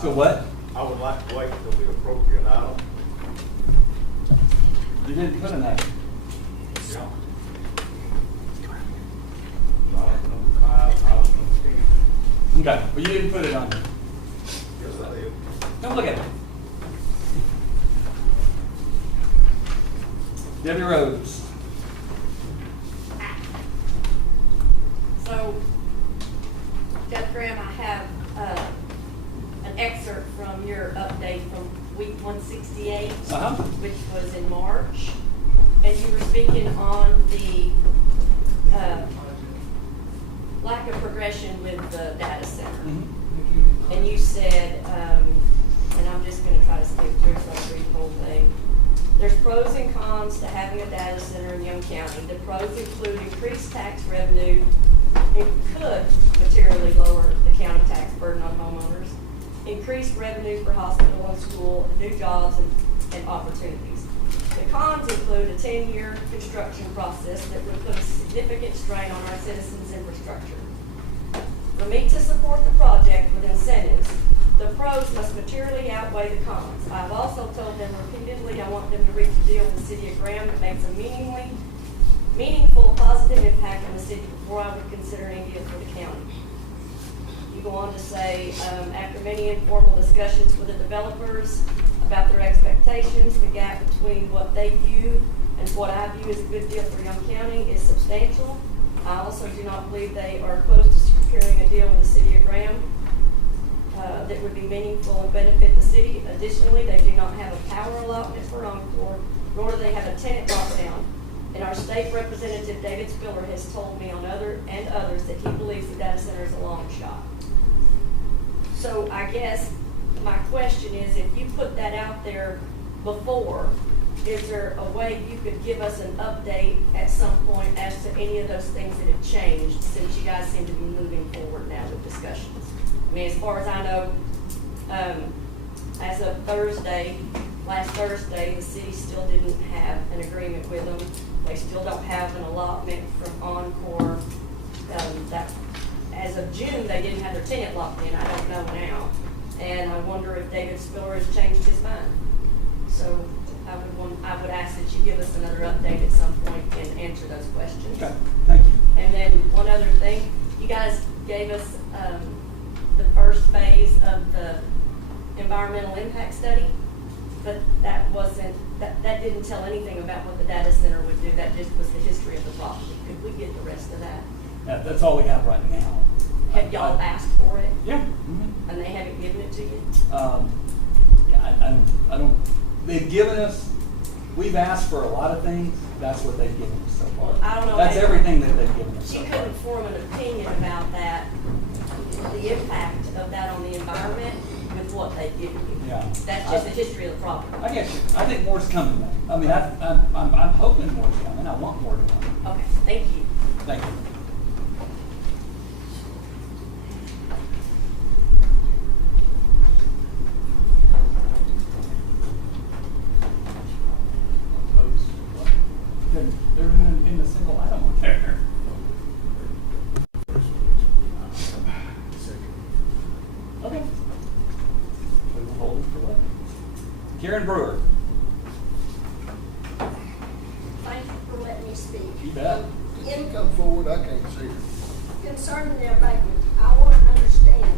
To what? I would like to wait till the appropriate item. You didn't put an item. Yeah. Item number 5, item number 10. Okay, well, you didn't put it on there. Yes, I did. Don't look at it. Debbie Rhodes. So, Judge Graham, I have an excerpt from your update from week 168, which was in March. And you were speaking on the lack of progression with the data center. Mm-hmm. And you said, and I'm just going to try to skip through so I read the whole thing. There's pros and cons to having a data center in Young County. The pros include increased tax revenue. It could materially lower the county tax burden on homeowners, increased revenues for hospital and school, new jobs and opportunities. The cons include a 10-year construction process that would put a significant strain on our citizens' infrastructure. For me to support the project with incentives, the pros must materially outweigh the cons. I've also told them repeatedly I want them to reach a deal with the city of Graham that makes a meaningful positive impact on the city before I would consider any deal for the county. You go on to say, after many informal discussions with the developers about their expectations, the gap between what they view and what I view as a good deal for Young County is substantial. I also do not believe they are close to securing a deal with the city of Graham that would be meaningful and benefit the city. Additionally, they do not have a power allotment for Encore, nor do they have a tenant lockdown. And our state representative, David Spiller, has told me on others that he believes the data center is a long shot. So I guess my question is, if you put that out there before, is there a way you could give us an update at some point as to any of those things that have changed since you guys seem to be moving forward now with discussions? I mean, as far as I know, as of last Thursday, the city still didn't have an agreement with them. They still don't have an allotment from Encore. That as of June, they didn't have their tenant locked in. I don't know now. And I wonder if David Spiller has changed his mind. So I would ask that you give us another update at some point and answer those questions. Okay, thank you. And then one other thing, you guys gave us the first phase of the environmental impact study, but that didn't tell anything about what the data center would do. That just was the history of the property. Could we get the rest of that? That's all we have right now. Have y'all asked for it? Yeah. Mm-hmm. And they haven't given it to you? Yeah, I don't, they've given us, we've asked for a lot of things. That's what they've given us so far. I don't know. That's everything that they've given us You so far. couldn't form an opinion about that, the impact of that on the environment with what they've given you. Yeah. That's just the history of the property. I get you. I think more's coming though. I mean, I'm hoping more's coming. I want more to come. Okay, thank you. Thank you. They're in a single item on there. Okay. We will hold it for later. Karen Brewer. Thank you for letting me speak. You bet. In Come forward, I can't see her. concerning the abatement, I want to understand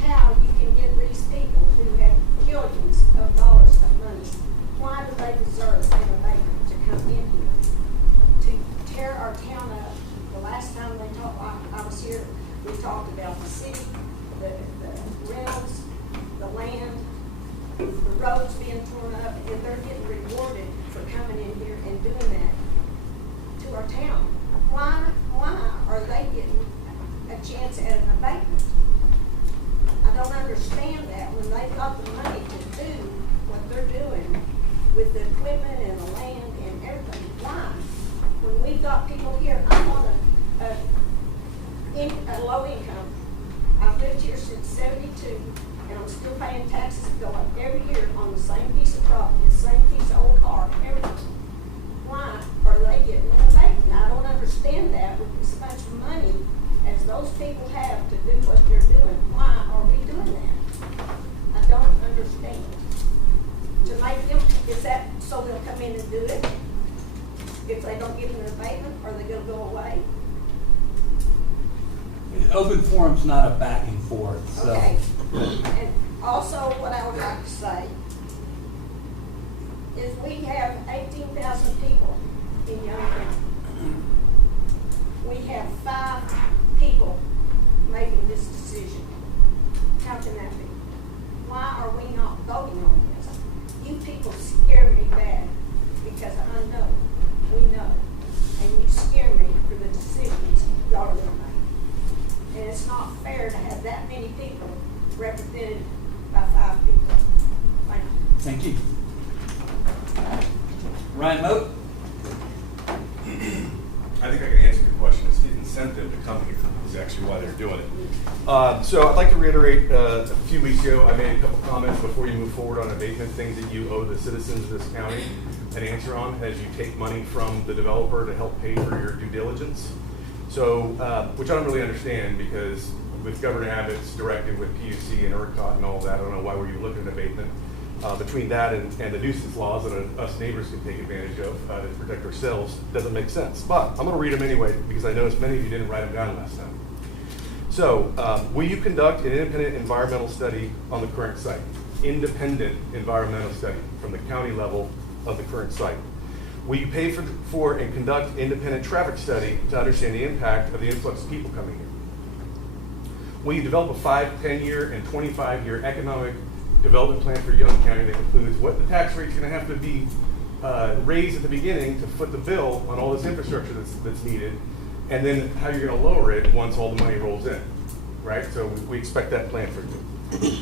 how you can give these people who have billions of dollars of money, why do they deserve an abatement to come in here to tear our town up? The last time I was here, we talked about the city, the rentals, the land, the roads being torn up, and they're getting rewarded for coming in here and doing that to our town. Why are they getting a chance at an abatement? I don't understand that when they've got the money to do what they're doing with the equipment and the land and everything. Why? When we've got people here, I'm on a low income. I've lived here since '72, and I'm still paying taxes that go up every year on the same piece of property, the same piece of old car, everything. Why are they getting an abatement? I don't understand that with as much money as those people have to do what they're doing. Why are we doing that? debate. Open forum's not a back and forth, so. Okay. And also, what I would like to say is we have 18,000 people in Young County. We have 5 people making this decision. How can that be? Why are we not voting on this? You people scare me bad because I know, we know, and you scare me for the decisions y'all are gonna make. And it's not fair to have that many people represented by 5 people. Thank you. Thank you. Ryan Moat? I think I can answer your question. It's the incentive to come here is actually why they're doing it. So I'd like to reiterate, a few weeks ago, I made a couple comments before you move forward on abatement, things that you owe the citizens of this county an answer on as you take money from the developer to help pay for your due diligence. So, which I don't really understand because with Governor Abbott's directive with PUC and ERCOT and all that, I don't know why we're even looking at abatement. Between that and the nuisance laws that us neighbors can take advantage of to protect ourselves, doesn't make sense. But I'm going to read them anyway because I noticed many of you didn't write them down last time. So, will you conduct an independent environmental study on the current site? Independent environmental study from the county level of the current site. Will you pay for and conduct independent traffic study to understand the impact of the influx of people coming here? Will you develop a 5, 10-year, and 25-year economic development plan for Young County that includes what the tax rate's going to have to be raised at the beginning to foot the bill on all this infrastructure that's needed, and then how you're going to lower it once all the money rolls in, right? So we expect that plan for you.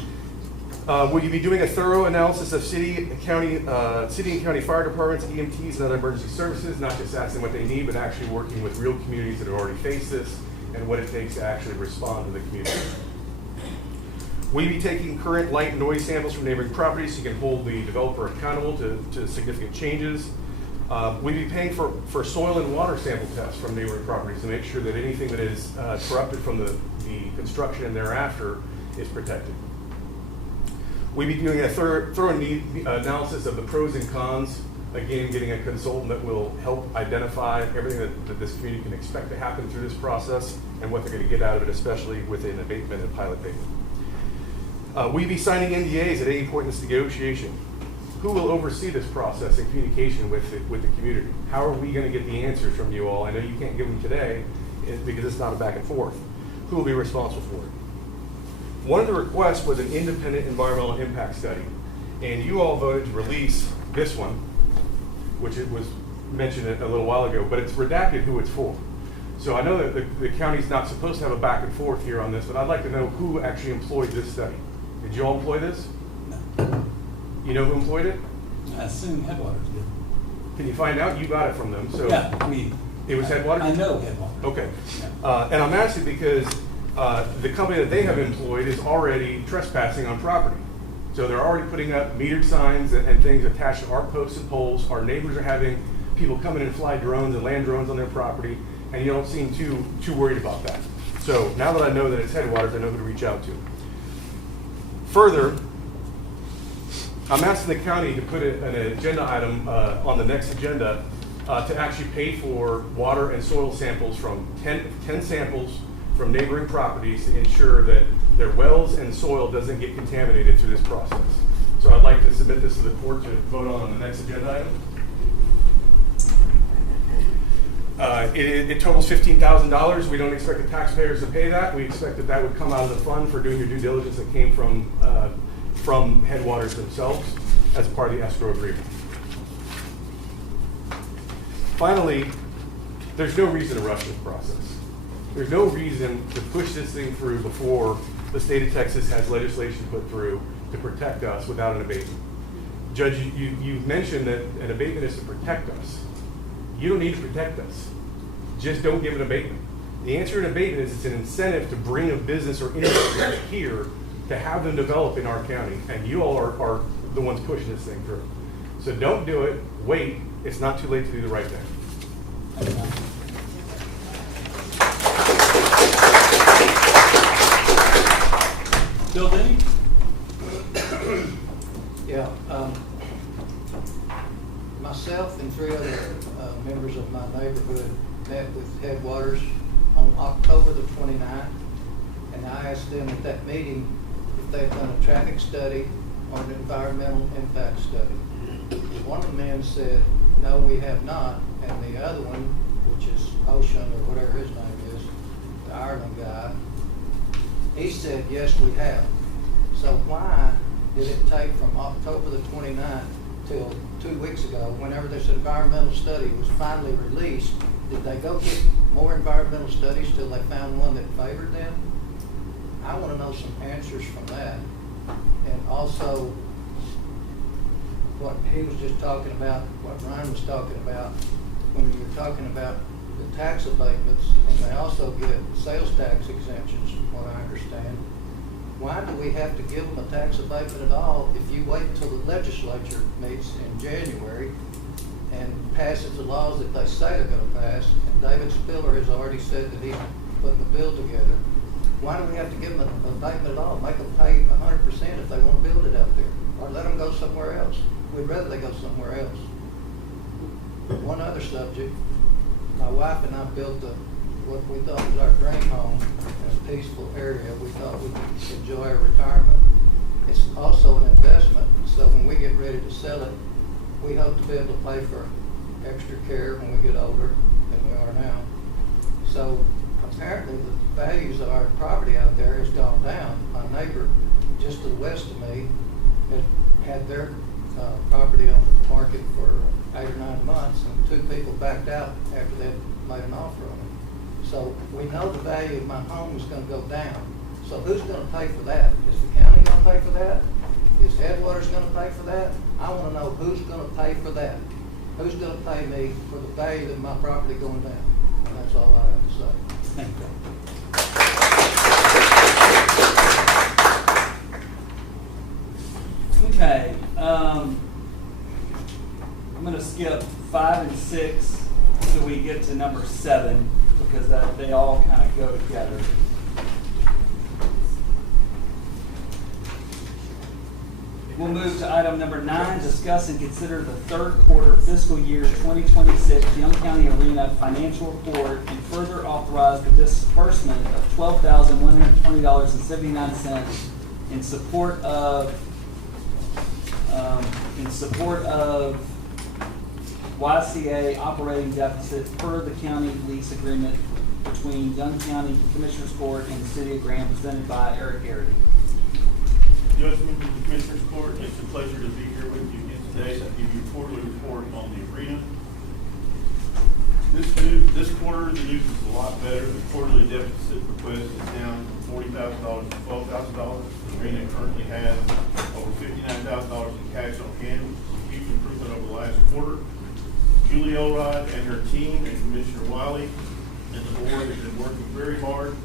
Will you be doing a thorough analysis of city and county fire departments, EMTs, and other emergency services, not just asking what they need, but actually working with real communities that have already faced this and what it takes to actually respond to the community? Will you be taking current light and noise samples from neighboring properties so you can hold the developer accountable to significant changes? Will you be paying for soil and water sample tests from neighboring properties to make sure that anything that is corrupted from the construction and thereafter is protected? Will you be doing a thorough analysis of the pros and cons, again, getting a consultant that will help identify everything that this community can expect to happen through this process and what they're going to get out of it, especially within abatement and pilot payment? Will you be signing NDAs at any point in this negotiation? Who will oversee this process in communication with the community? How are we going to get the answers from you all? I know you can't give them today because it's not a back and forth. Who will be responsible for it? One of the requests was an independent environmental impact study, and you all voted to release this one, which it was mentioned a little while ago, but it's redacted who it's for. So I know that the county's not supposed to have a back and forth here on this, but I'd like to know who actually employed this study. Did you all employ this? No. You know who employed it? I assume Headwaters did. Can you find out? You got it from them, so. Yeah, It was Headwaters? I know Headwaters. Okay. Yeah. And I'm asking because the company that they have employed is already trespassing on property. So they're already putting up metered signs and things attached to our posts and poles. Our neighbors are having people come in and fly drones and land drones on their property, and you don't seem too worried about that. So now that I know that it's Headwaters, I know who to reach out to. Further, I'm asking the county to put an agenda item on the next agenda to actually pay for water and soil samples from 10 samples from neighboring properties to ensure that their wells and soil doesn't get contaminated through this process. So I'd like to submit this to the court to vote on the next agenda item. It totals $15,000. We don't expect the taxpayers to pay that. We expect that would come out of the fund for doing your due diligence that came from Headwaters themselves as part of the escrow agreement. Finally, there's no reason to rush this process. There's no reason to push this thing through before the state of Texas has legislation put through to protect us without an abatement. Judge, you mentioned that an abatement is to protect us. You don't need to protect us. Just don't give an abatement. The answer to an abatement is it's an incentive to bring a business or industry here to have them develop in our county, and you all are the ones pushing this thing through. So don't do it, wait, it's not too late to do the right thing. Bill Denny? Yeah, myself and 3 other members of my neighborhood met with Headwaters on October the 29th, and I asked them at that meeting if they'd done a traffic study or an environmental impact study. One of the men said, no, we have not, and the other one, which is Ocean or whatever his name is, the Ireland guy, he said, yes, we have. So why did it take from October the 29th till 2 weeks ago, whenever this environmental study was finally released, did they go get more environmental studies till they found one that favored them? I want to know some answers from that. And also, what he was just talking about, what Ryan was talking about, when you were talking about the tax abatements, and they also get sales tax exemptions, from what I understand. Why do we have to give them a tax abatement at all if you wait until the legislature meets in January and passes the laws that they say they're gonna pass? And David Spiller has already said that he's putting the bill together. Why do we have to give them an abatement at all? Make them pay 100% if they wanna build it out there, or let them go somewhere else. We'd rather they go somewhere else. One other subject, my wife and I built what we thought was our dream home in a peaceful area. We thought we could enjoy our retirement. It's also an investment, so when we get ready to sell it, we hope to be able to pay for extra care when we get older than we are now. So apparently the values of our property out there has gone down. My neighbor just to the west of me had their property on the market for 8 or 9 months, and 2 people backed out after they'd made an offer on it. So we know the value of my home is going to go down. So who's going to pay for that? Is the county going to pay for that? Is Headwaters going to pay for that? I want to know who's going to pay for that. Who's going to pay me for the value of my property going down? And that's all I have to say. Thank you. Okay, I'm gonna skip 5 and 6 till we get to number 7, because they all kind of go together. We'll move to item number 9, discuss and consider the third quarter fiscal year 2026 Young County Arena financial report, and further authorize the disbursement of $12,120.79 in support of YCA operating deficit per the county lease agreement between Young County Commissioners Court and the City of Graham, presented by Eric Garrity. Judge, members of the Commissioners Court, it's a pleasure to be here with you again today to give you a quarterly report on the arena. This quarter, the news is a lot better. The quarterly deficit request is down from $40,000 to $12,000. The arena currently has over $59,000 in cash on hand, which is a huge improvement over the last quarter. Julie Elrod and her team and Commissioner Wiley and the board have been working very hard,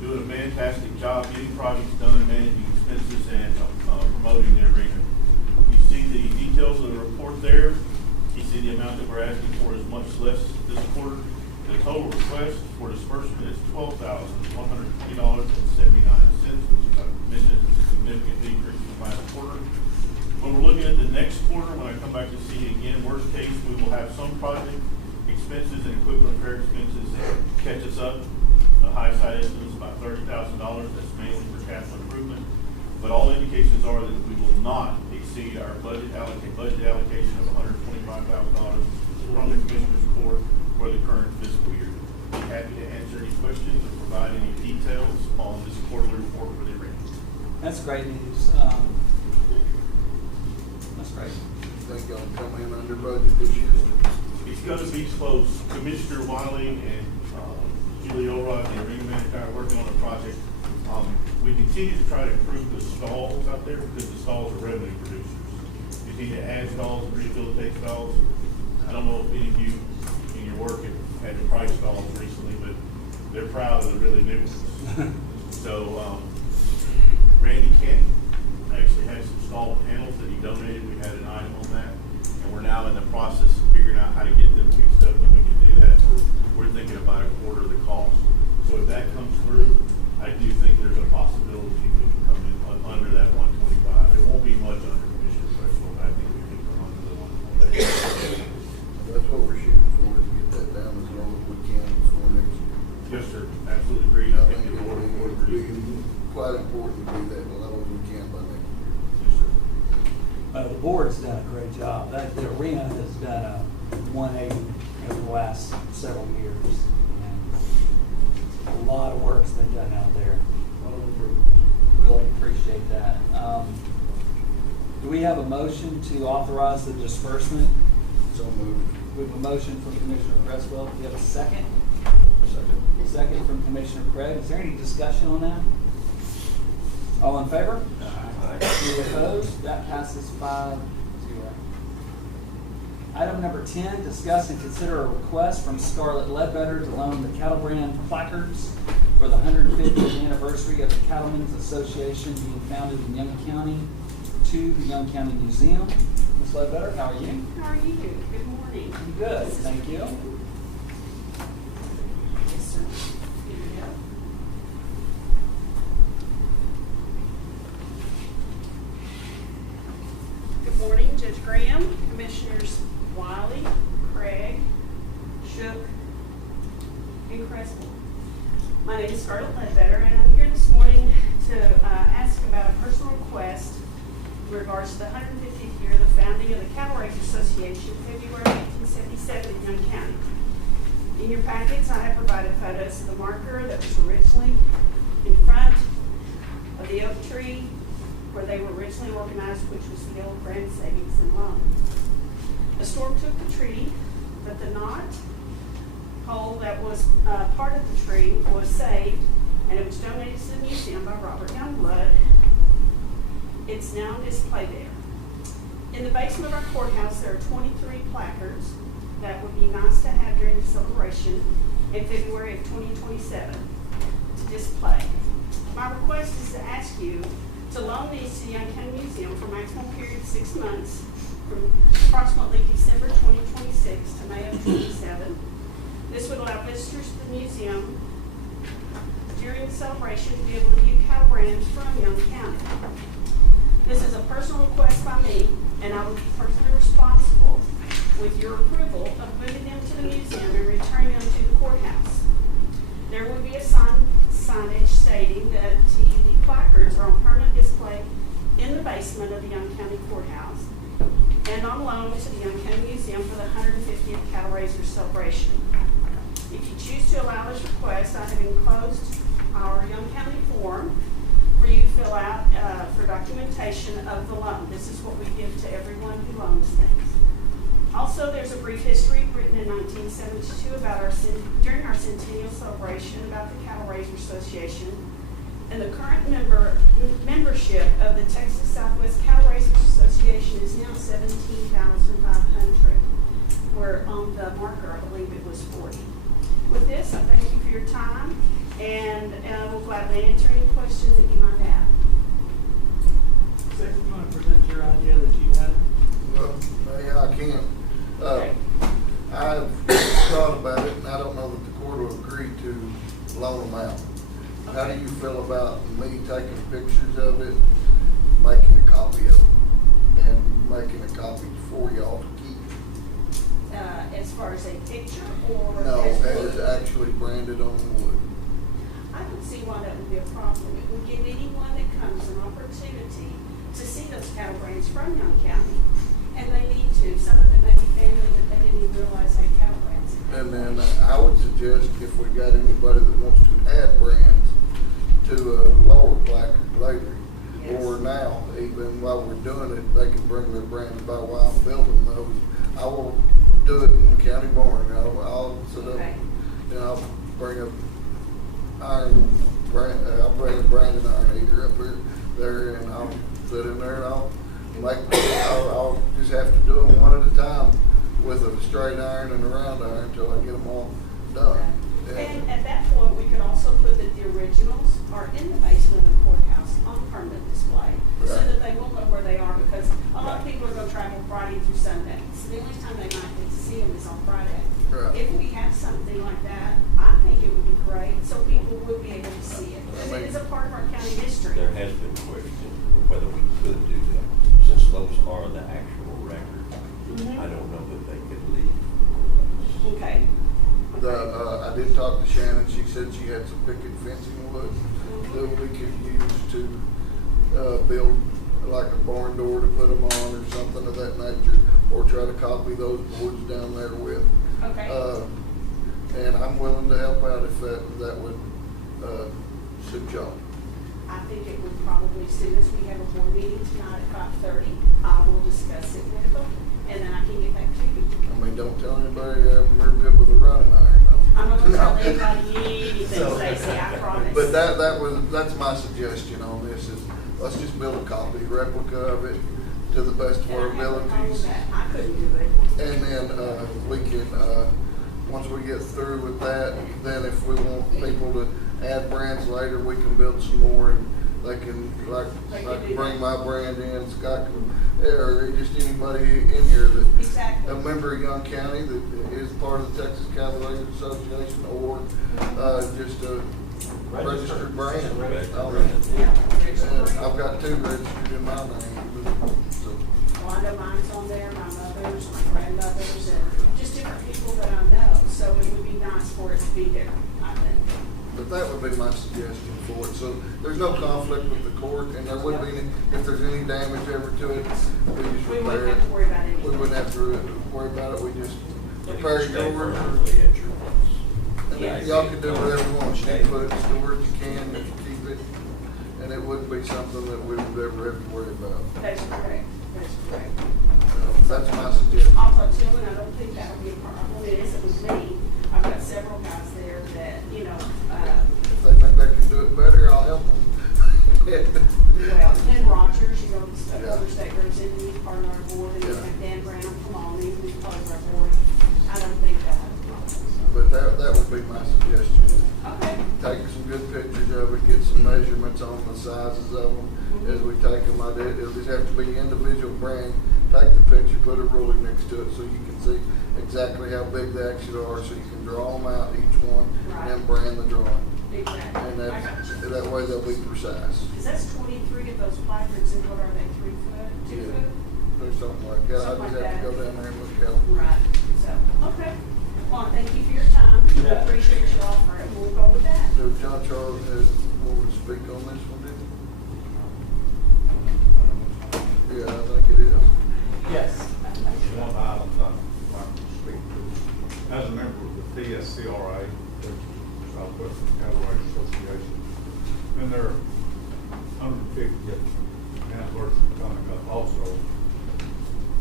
doing a fantastic job getting projects done, managing expenses, and promoting the arena. You see the details of the report there. You see the amount that we're asking for is much less this quarter. The total request for disbursement is $12,120.79, which I mentioned is a significant decrease from last quarter. When we're looking at the next quarter, when I come back to see you again, worst case, we will have some project expenses and equipment repair expenses that catch us up. The high side estimate is about $30,000. That's mainly for capital improvement. But all indications are that we will not exceed our budget allocation of $125,000 from the Commissioners Court for the current fiscal year. Be happy to answer any questions or provide any details on this quarterly report for the arena. That's great news. That's great. Think y'all come in under budget this year? It's going to be close. Commissioner Wiley and Julie Elrod, the arena manager, are working on a project. We continue to try to improve the stalls out there because the stalls are revenue producers. You need to add stalls and rehabilitate stalls. I don't know if any of you in your work have had to price stalls recently, but they're proud of the really new ones. So Randy Kent actually had some stall panels that he donated. We had an item on that, and we're now in the process of figuring out how to get them fixed up, and we can do that. We're thinking about a quarter of the cost. So if that comes through, I do think there's a possibility we can come in under that 125. It won't be much under Commissioner threshold. I think we can come under the 125. That's what we're shooting for, is to get that down as low as we can. Yes, sir, absolutely agreed. I I think think it the board would would agree. be quite important to do that, as long as we can by next year. Yes, sir. The board's done a great job. The arena has done a 180 over the last several years. And a lot of work's been done out there. Really appreciate that. Do we have a motion to authorize the disbursement? So moved. We have a motion from Commissioner Cresswell. Do you have a second? Second. Second from Commissioner Craig. Is there any discussion on that? All in favor? Any opposed? That passes 5-0. Item number 10, discuss and consider a request from Scarlett Ledbetter to loan the Cattle Brand placards for the 150th anniversary of the Cattlemen's Association being founded in Young County to the Young County Museum. Ms. Ledbetter, how are you? How are you? Good morning. I'm good, thank you. Yes, sir. Here we go. Good morning, Judge Graham, Commissioners Wiley, Craig, Shook, and Creswell. My name is Scarlett Ledbetter, and I'm here this morning to ask about a personal request in regards to the 150th year of the founding of the Cattle Raisers Association, February 1877 in Young County. In your packets, I have provided photos of the marker that was originally in front of the oak tree where they were originally organized, which was the old Grand Savings and Loan. A storm took the tree, but the knot hole that was part of the tree was saved, and it was donated to the museum by Robert Youngblood. It's now on display there. In the basement of our courthouse, there are 23 placards that would be nice to have during the celebration in February of 2027 to display. My request is to ask you to loan these to the Young County Museum for a maximum period of 6 months, from approximately December 2026 to May of 27. This would allow visitors to the museum during the celebration to be able to view cattle brands from Young County. This is a personal request by me, and I would be personally responsible with your approval of moving them to the museum and returning them to the courthouse. There would be a signage stating that the placards are on permanent display in the basement of the Young County Courthouse and on loan to the Young County Museum for the 150th Cattle Raisers celebration. If you choose to allow this request, I have enclosed our Young County form for you to fill out for documentation of the loan. This is what we give to everyone who loans things. Also, there's a brief history written in 1972 about during our centennial celebration about the Cattle Raisers Association, and the current membership of the Texas Southwest Cattle Raisers Association is now 17,500. Where on the marker, I believe it was 40. With this, I thank you for your time, and I will gladly answer any questions that you might have. Sir, you want to present your idea that you had? Well, yeah, I can. Okay. I've thought about it, and I don't know that the court will agree to loan them out. How do you feel about me taking pictures of it, making a copy of it, and making a copy for y'all to keep? As far as a picture or No, as it's wood? actually branded on the wood. I don't see why that would be a problem. It would give anyone that comes an opportunity to see those cattle brands from Young County, and they need to. Some of it may be family that they didn't even realize had cattle brands. And then I would suggest if we got anybody that wants to add brands to a lower placard later, Yes. or now, even while we're doing it, they can bring their brands by while I'm building those. I will do it in the county barn. I'll set up, Okay. and I'll bring a iron brand, I'll bring a branded iron heater up here, there, and I'll sit in there and I'll just have to do them one at a time with a straight iron and a round iron until I get them all done. And at that point, we could also put that the originals are in the basement of the courthouse on permanent display, so Right. that they will know where they are, because a lot of people are gonna travel Friday through Sunday. So the only time they might get to see them is on Friday. Right. If we have something like that, I think it would be great, so people would be able to see it, because it is a part of our county history. There has been question whether we could do that, since those are the actual records. Mhm. I don't know that they could leave. Okay. I did talk to Shannon. she said she had some picket fencing wood that we could use to build like a barn door to put them on or something of that nature, or try to copy those boards down there with. Okay. And I'm willing to help out if that would suit y'all. I think it would probably, as soon as we have a board meeting tonight at 5:30, I will discuss it with them, and then I can get back to you. I mean, don't tell anybody we're good with a running iron. though. I'm not gonna tell anybody anything, Stacy, I promise. But that's my suggestion on this is, let's just build a copy, replica of it to the best of our And I have no problem with abilities. that. I couldn't do it. And then, we can, once we get through with that, then if we want people to add brands later, we can build some more and they can, like, I can bring my brand in, Scott can, or just anybody in here that, Exactly. a member of Young County that is part of the Texas Cavaliers Association or, just a registered brand. And I've got 2 registered in my name, so. Well, I know mine's on there, my mother's, my grandmother's, and just different people that I know, so it would be nice for it to be there, I think. But that would be my suggestion for it, so there's no conflict with the court, and there would be, if there's any damage ever to it, we just We repair wouldn't it. have to worry about anything. We wouldn't have to worry about it, we just repair Stay yours, permanently at your place. and Yeah. then y'all can do whatever you want, you can put it in storage, you can, you can keep it, and it wouldn't be something that we would ever have to worry about. That's correct, that's correct. That's my suggestion. I'll talk to them, and I don't think that'll be a problem. It isn't with me. I've got several guys there that, you know, If they think they can do it better, I'll help them. well, Ken Rogers, you know, the Yeah. other state representative, he's part of our board, and Yeah. we have Dan Brown from Alney, who's part of our board. I don't think they'll have a problem. But that would be my suggestion. Okay. Take some good pictures of it, get some measurements on the sizes of them as we take them. It'll just have to be individual brand. Take the picture, put a ruler next to it so you can see exactly how big they actually are, so you can draw them out, each one, and then brand the drawing. Exactly. And I got you. that way they'll be precise. Because that's 23 of those placards, and what are they, 3 foot, 2 Yeah. foot? Or something like that. I Something just like have to that. go down there and look at them. Right, so, okay. Well, thank you for your time. I Yeah. appreciate your offer, and we'll go with that. So John Charles has wanted to speak on this one, didn't he? Yeah, I think it is. Yes. One of the items I'd like to speak to, as a member of the TSCRA, the Southwestern Cavalier Association, and their 150th anniversary coming up also.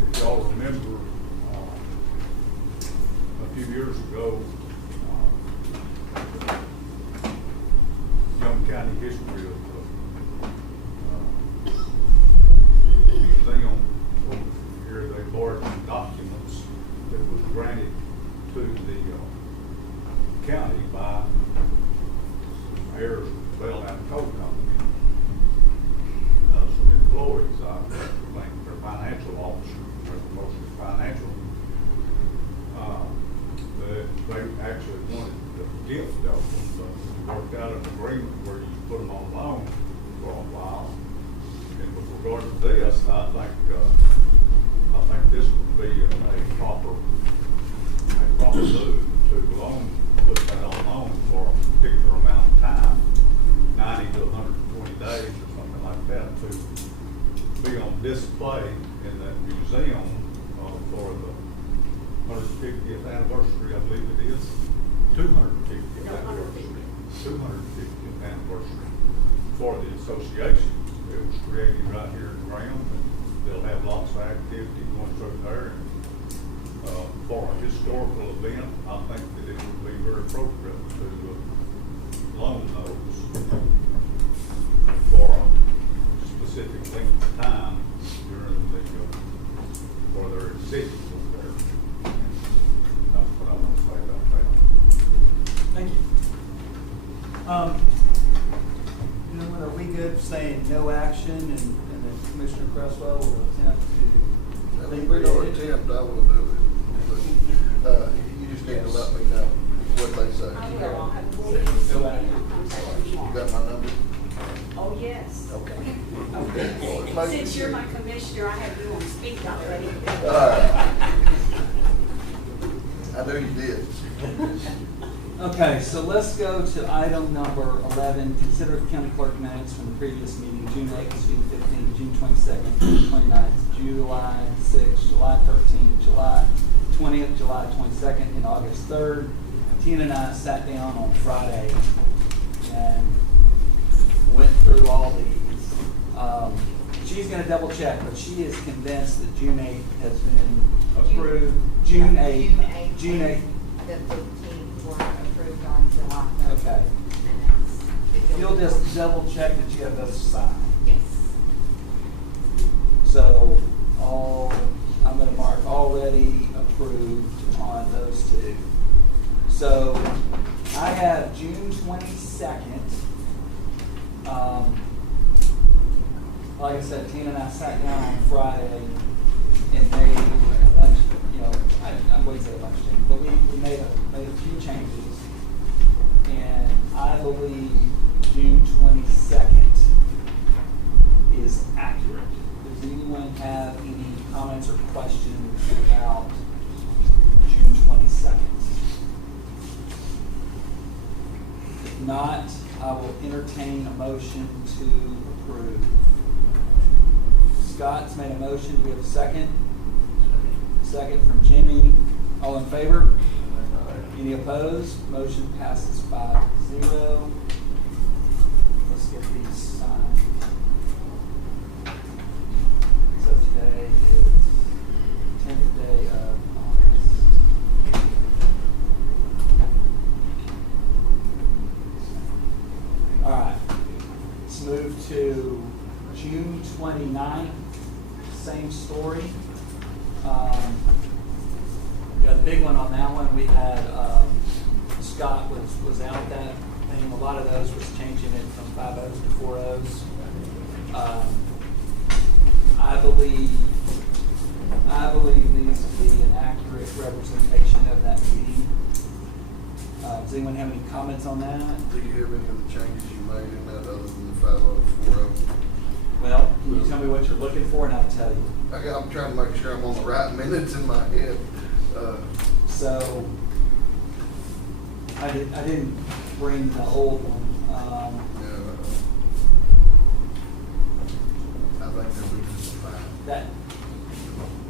If y'all remember, a few years ago, Young County history of the museum over here, they borrowed some documents that was granted to the county by heirs of the Bell and Coal Company. Some employees, I think their financial officer, mostly financial, they actually wanted the gift of them, but we worked out an agreement where you put them on loan for a while. And with regard to this, I think this would be a proper move to put that on loan for a particular amount of time, 90 to 120 days or something like that, to be on display in that museum for the 150th anniversary, I believe it is, 250th No, anniversary. 250th anniversary for the association. It was created right here in Graham, and they'll have lots of activity going through there. For a historical event, I think that it would be very appropriate to loan those for a specific length of time during for their existence there. That's what I want to say about that. Thank you. Are we good saying no action and that Commissioner Cresswell will attempt to? I mean, we don't attempt, I will do it. But, you just need to let me know what they say. I will, I'll have a board meeting. You got my number? Oh, yes. Okay. Since you're my commissioner, I have you on speed already. All right. I knew you did. Okay, so let's go to item number 11, consider the county clerk minutes from the previous meeting, June 8th, June 15th, June 22nd, June 29th, July 6th, July 13th, July 20th, July 22nd, and August 3rd. Tina and I sat down on Friday and went through all these. She's gonna double check, but she is convinced that June 8th has been approved. June 8th. The 15th were approved on July 3rd. Okay. minutes. If You'll just double check that you have those signed. Yes. So I'm gonna mark already approved on those two. So I have June 22nd. Like I said, Tina and I sat down on Friday and made a bunch, I wouldn't say a bunch of changes, but we made a few changes. And I believe June 22nd is accurate. Does anyone have any comments or questions about June 22nd? If not, I will entertain a motion to approve. Scott's made a motion. Do we have a second? Second from Jimmy. All in favor? Any opposed? Motion passes 5-0. Let's get these signed. So today is 10th day of August. All right. Let's move to June 29th. Same story. The big one on that one, we had Scott was out that thing. A lot of those was changing it from 5-0s to 4-0s. I believe these to be an accurate representation of that meeting. Does anyone have any comments on that? Do you have any of the changes you made in that other than the 5-0, 4-0? Well, can you tell me what you're looking for and I'll tell you. I'm trying to make sure I'm on the right minutes in my head. So I didn't bring the old one. I think that we can fine. That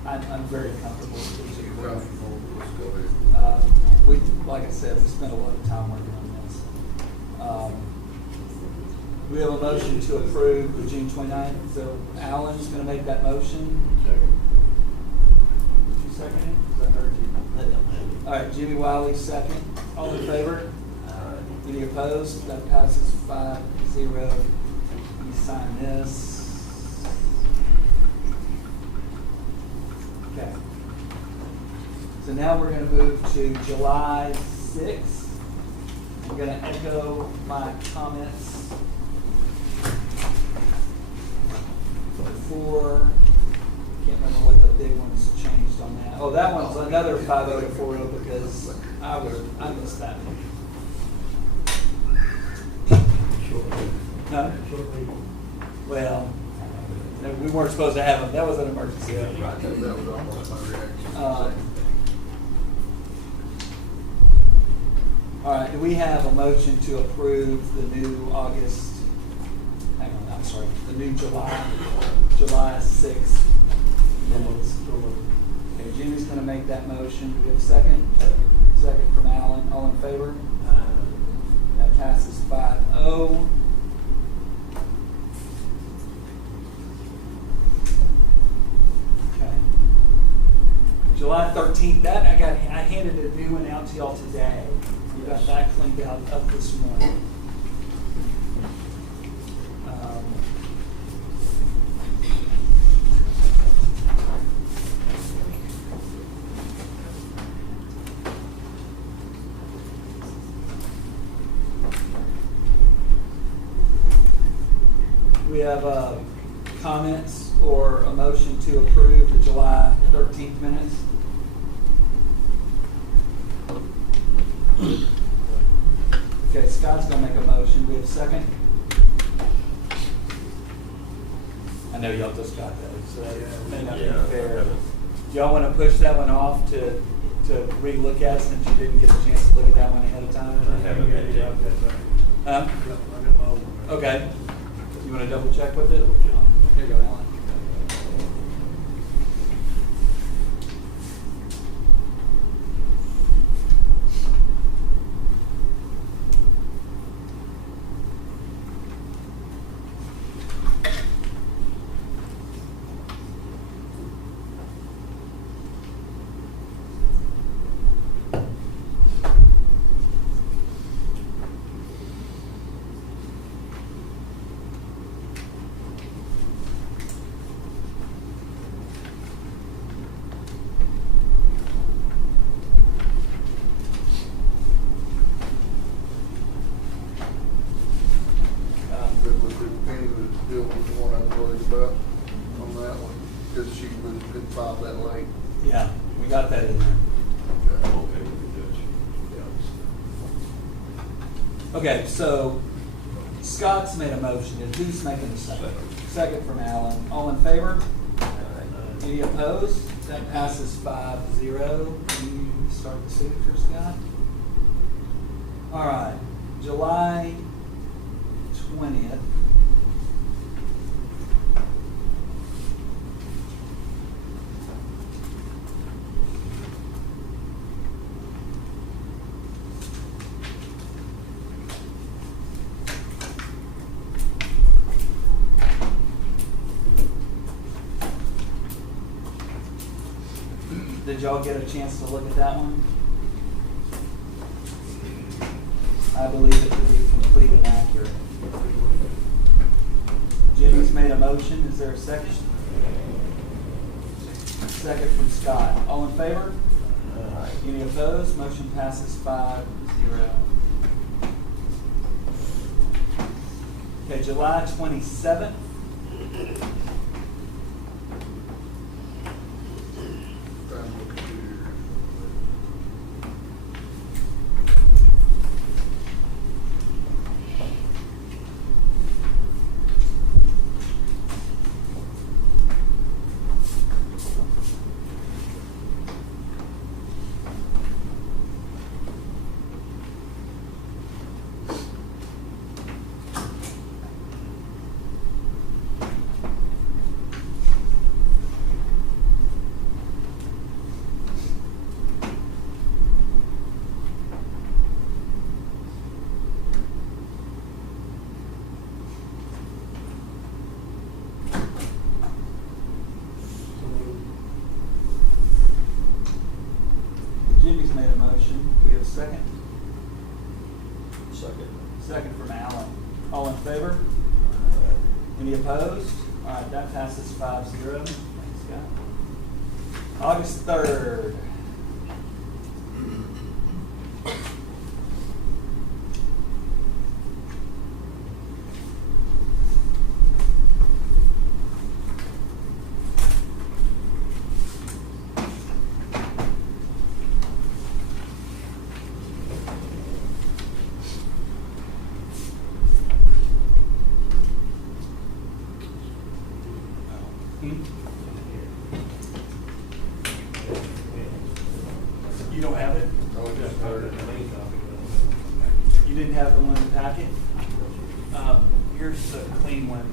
I'm very comfortable with these. You're comfortable, let's go ahead. We, like I said, we spent a lot of time working on this. We have a motion to approve the June 29th. So Alan's going to make that motion. Second. Did you second it? Because I heard you. All right, Jimmy Wiley, second. All in favor? Any opposed? That passes 5-0. You sign this. Okay. So now we're going to move to July 6th. I'm going to echo my comments before. Can't remember what the big ones changed on that. Oh, that one's another 5-0 to 4-0 because I missed that one. No? Well, no, we weren't supposed to have them. That was an emergency. Right, that was almost my reaction. All right, do we have a motion to approve the new August, hang on, I'm sorry, the new July 6th minutes? Okay, Jimmy's gonna make that motion. Do we have a second? Second from Alan. All in favor? That passes 5-0. Okay. July 13th, I handed a new one out to y'all today. We got that cleaned out up this morning. We have comments or a motion to approve the July 13th minutes. Okay, Scott's gonna make a motion. We have a second? I know y'all just got those, so that may not be fair. Do y'all wanna push that one off to to relook at since you didn't get a chance to look at that one ahead of time? I haven't had it. Huh? Okay. You wanna double check with it? Here you go, Alan. Good with the penny was still was the one I was worried about on that one, because she was, could file that late. Yeah, we got that in there. Okay, with the judge. Okay, so Scott's made a motion, and who's making the second? Second from Alan. All in favor? Any opposed? That passes 5-0. Can you start the signature, Scott? All right, July 20th. Did y'all get a chance to look at that one? I believe it to be complete and accurate. Jimmy's made a motion. Is there a second? Second from Scott. All in favor? Any opposed? Motion passes 5-0. Okay, July 27th. Trying to look at here. Jimmy's made a motion. We have a second. Second. Second from Alan. All in favor? Any opposed? All right, that passes 5-0. Thanks, Scott. August 3rd. You don't have it? Oh, we just heard it. You didn't have the one in the packet? Here's the clean one.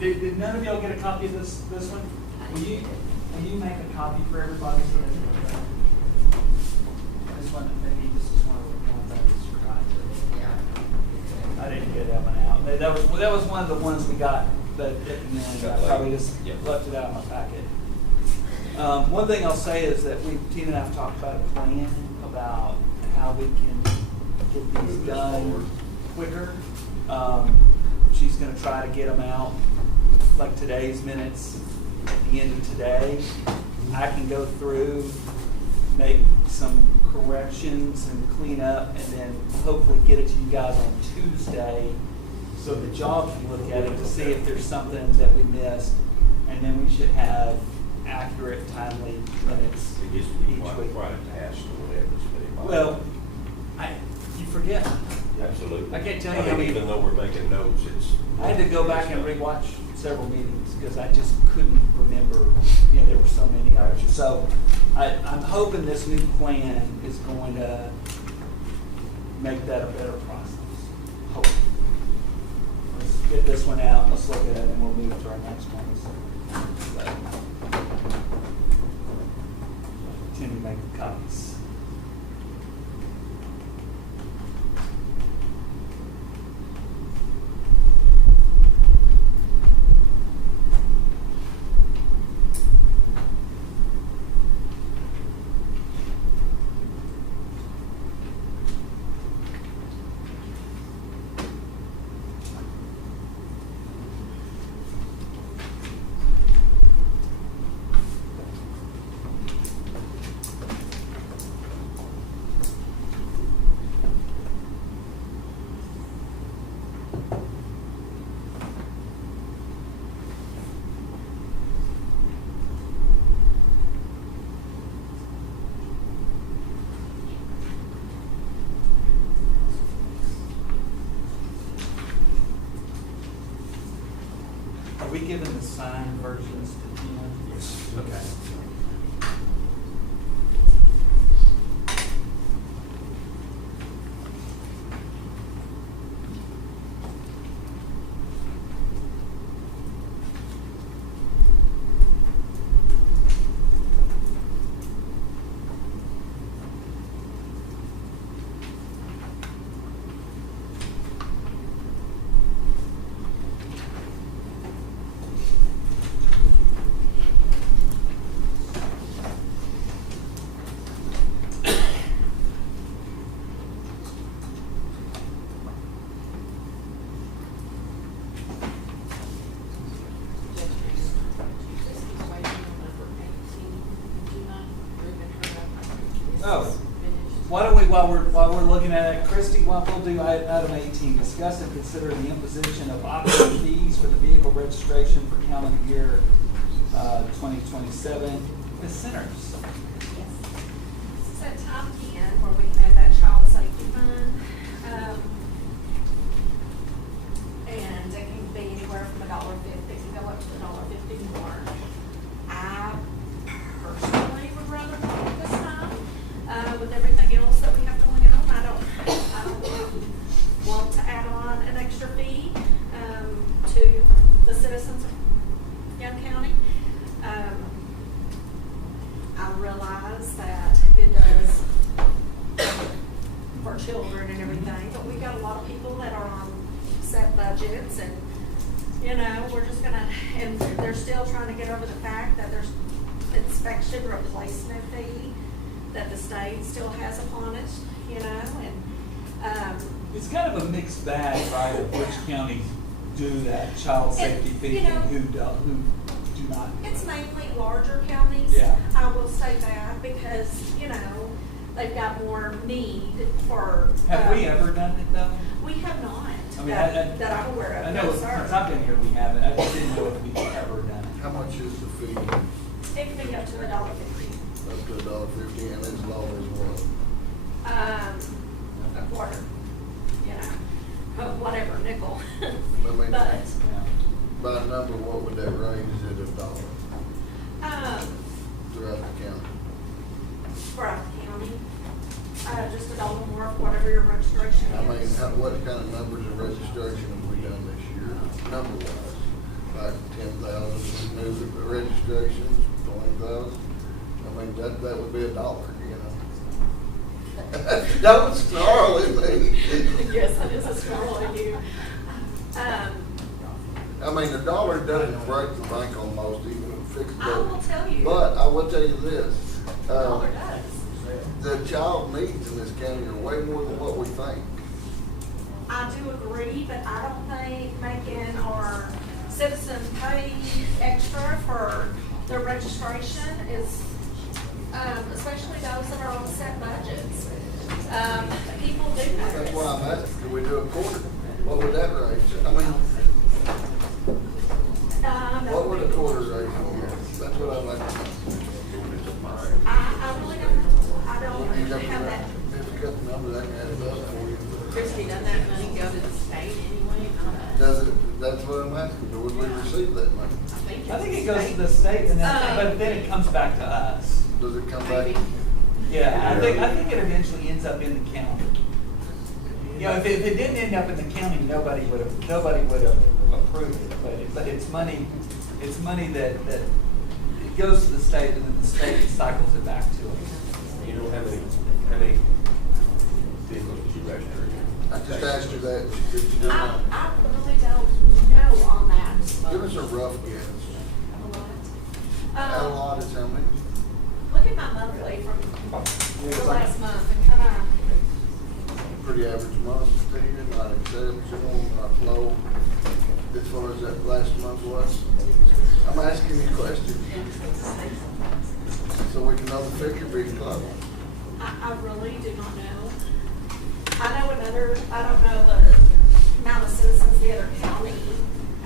Did none of y'all get a copy of this one? Will you make a copy for everybody so they can look at it? I just wanted, maybe this is one of the ones I described. I didn't get that one out. That was one of the ones we got, but and then I probably just left it out in my packet. One thing I'll say is that Tina and I have talked about a plan about how we can get these done quicker. She's gonna try to get them out, like today's minutes, at the end of today. I can go through, make some corrections and clean up, and then hopefully get it to you guys on Tuesday so that y'all can look at it to see if there's something that we missed. And then we should have accurate, timely minutes It gets to be each week. quite a task or whatever. Well, you forget. Absolutely. I can't tell you I how mean, many- even though we're making notes, it's. I had to go back and rewatch several meetings because I just couldn't remember, there were so many of them. So I'm hoping this new plan is going to make that a better process. Hope. Let's get this one out, let's look at it, and we'll move to our next one. Continue to make copies. Are we giving the signed versions to Ken? Yes. Okay. Oh, why don't we, while we're looking at it, Christie, what we'll do, item 18, discuss and consider the imposition of optional fees for the vehicle registration for calendar year 2027. Ms. Centers. It's at time 10 where we have that child safety fund. And it can be anywhere from $1.50, it can go up to $1.50 more. I personally would rather not at this time, with everything else that we have going on. I don't want to add on an extra fee, to the citizens of Young County. I realize that it does for children and everything, but we've got a lot of people that are on set budgets and, you know, we're just gonna, and they're still trying to get over the fact that there's inspection replacement fee that the state still has upon it, you know, and, It's kind of a mixed bag, right, of which counties do that child safety fee you know, and who do not. it's mainly larger counties. Yeah. I will say that because, you know, they've got more need for. Have we ever done it though? We have not, I mean, that I'm aware of. I know No, since sir. I've been here we haven't. I just didn't know if we've ever done it. How much is the fee? It can be up to $1.50. Up to $1.50, and as low as what? A quarter, you know, whatever, nickel. I mean, But, Yeah. by number, what would that range? Is it $1 throughout the county? throughout the county, just $1 more for whatever your registration is. I mean, what kind of numbers of registration have we done this year, number-wise? Like 10,000 new registrations, 20,000? I mean, that would be $1, you know? Don't snarl at me. Yes, it is a snarl in you. I mean, $1 doesn't break the bank on most, even fixed. I will tell you. But I will tell you this. $1 does. The child needs in this county are way more than what we think. I do agree, but I don't think making our citizens pay extra for their registration is, especially those that are on set budgets. People do notice. That's why I'm asking, do we do a quarter? What would that range? I mean, what would a quarter range be? That's what I'd like to know. I really don't, I don't You got have that. If you got the number, that can add it up for you. Christie, doesn't that money go to the state anyway? Does it, that's what I'm asking, would we receive that money? I think it goes to the state and then, but then it comes back to us. does it come back? Maybe. Yeah, I think it eventually ends up in the county. You know, if it didn't end up in the county, nobody would have approved it, but it's money that it goes to the state and then the state cycles it back to us. You know how many vehicles did you register here? I just asked her that, she said she didn't know. I really don't know on that. Give us a rough guess. How a lot is how many? Look at my monthly from the last month and kind of, Pretty average month, Stephen, not exceptional, not low, as far as that last month was. I'm asking you questions, so we can know the figure being close. I really do not know. I know I don't know the amount of citizens the other county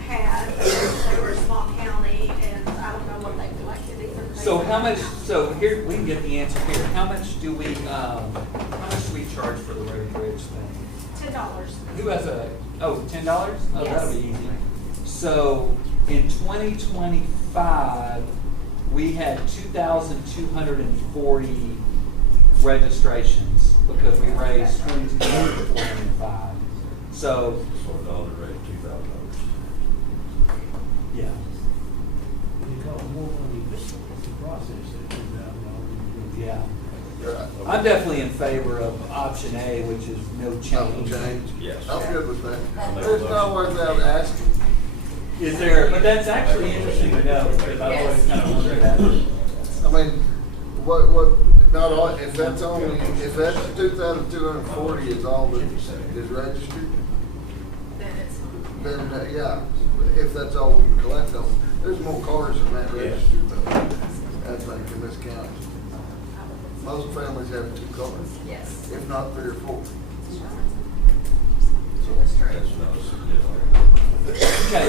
had. They were a small county, and I don't know what they collected either. So how much? So here we can get the answer here. How much do we charge for the road and bridge thing? $10. Who has $10? Oh, Yes. that'll be easy. So in 2025, we had 2,240 registrations because we raised 22,405. So So the dollar rate, $2,000. yeah. Yeah. Right. I'm definitely in favor of option A, which is no No change. change? Yes. I'm good with that. There's no way without asking. Is there, but that's actually interesting to know, because I've always kind of wondered that. I mean, not all, if that's 2,240 is all that is registered, then, yeah, if that's all we can collect on. There's more cars than that registered, though, I think, in this county. Most families have 2 cars, Yes. if not 3 or 4. That's true. That's not significant. Okay,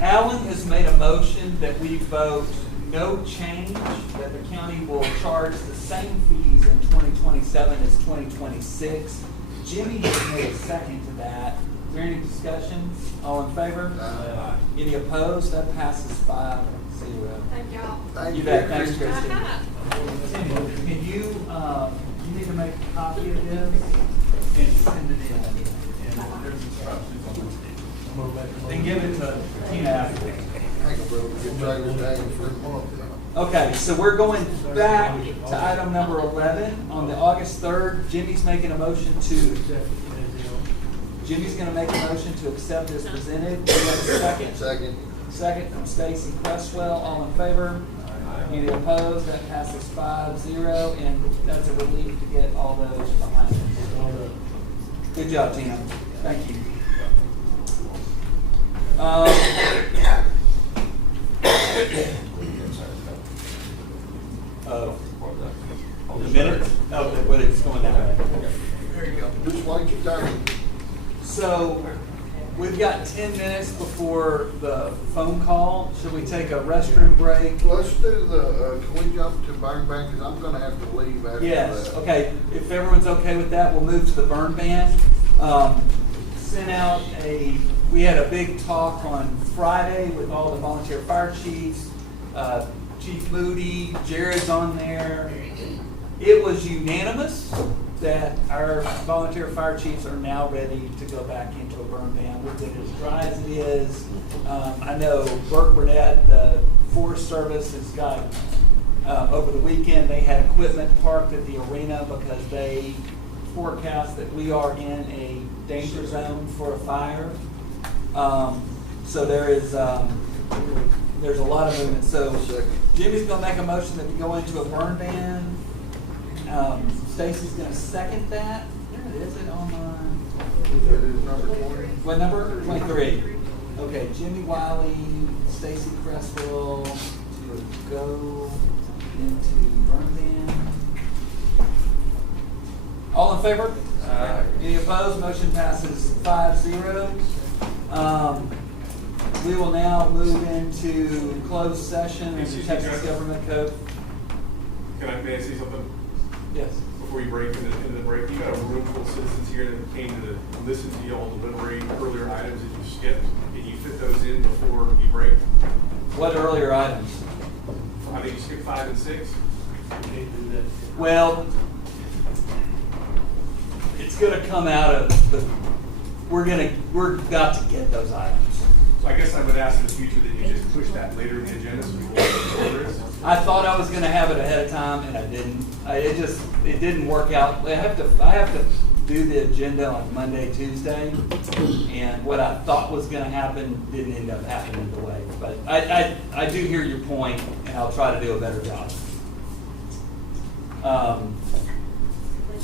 Alan has made a motion that we vote no change, that the county will charge the same fees in 2027 as 2026. Jimmy has made a second to that. Is there any discussion? All in favor? Aye. Any opposed? That passes 5-0. Thank y'all. Thank You you. bet, thanks, Christie. Uh-huh. Tim, can you need to make a copy of this and send it in? And there's instructions on this. And give it to Tina after. Thank you, bro. Get Traeger's tagging for a month now. Okay, so we're going back to item number 11. On the August 3rd, Jimmy's making a motion to, Jimmy's gonna make a motion to accept as presented. Do we have a second? Second. Second from Stacy Cresswell, all in favor? Any opposed? That passes 5-0, and that's a relief to get all those behind us. Good job, Tina. Thank you. The minutes? Oh, whether it's going that way. There you go. Just wait your turn. So, we've got 10 minutes before the phone call. Should we take a restroom break? Let's do can we jump to burn ban, because I'm gonna have to leave after that. Yes, okay. If everyone's okay with that, we'll move to the burn ban. Sent out we had a big talk on Friday with all the volunteer fire chiefs. Chief Moody, Jared's on there. It was unanimous that our volunteer fire chiefs are now ready to go back into a burn ban. We've been as dry as it is. I know Burke Burnett, the Forest Service, has got, over the weekend, they had equipment parked at the arena because they forecast that we are in a danger zone for a fire. So there's a lot of movement. So Jimmy's gonna make a motion that we go into a burn ban. Stacy's gonna second that. There it is, it online. That is number 20. What number? 23. Okay, Jimmy Wiley, Stacy Cresswell to go into burn ban. All in favor? Any opposed? Motion passes 5-0. We will now move into closed session in the Texas Government Code. May I say something? Yes. Before you break into the break, you got a room full of citizens here that came to listen to you all deliberate earlier items that you skipped. Can you fit those in before you break? What earlier items? I think you skipped 5 and 6. Well, it's gonna come out of the, we're about to get those items. So I guess I would ask in the future that you just push that later in the agenda so we will. I thought I was gonna have it ahead of time and I didn't. It didn't work out. I have to do the agenda on Monday, Tuesday, and what I thought was gonna happen didn't end up happening the way. But I do hear your point, and I'll try to do a better job.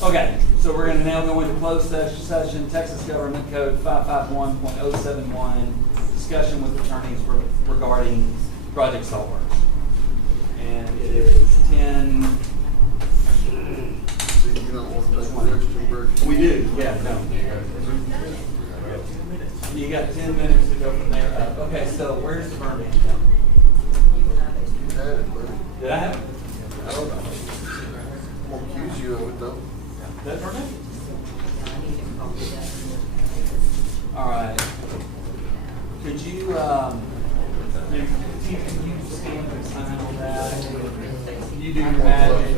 Okay, so we're gonna now go into closed session, Texas Government Code 551.071, discussion with attorneys regarding Project Saltworks. And it is 10. So you don't want to take the next two breaks? We do, yeah, no. You got 10 minutes to go from there. Okay, so where's the burn ban? You had it, buddy. Did I have it? I don't know. I'm gonna accuse you of it though. That burn ban? All right. Could you, maybe, can you stamp and sign on that? You do your magic.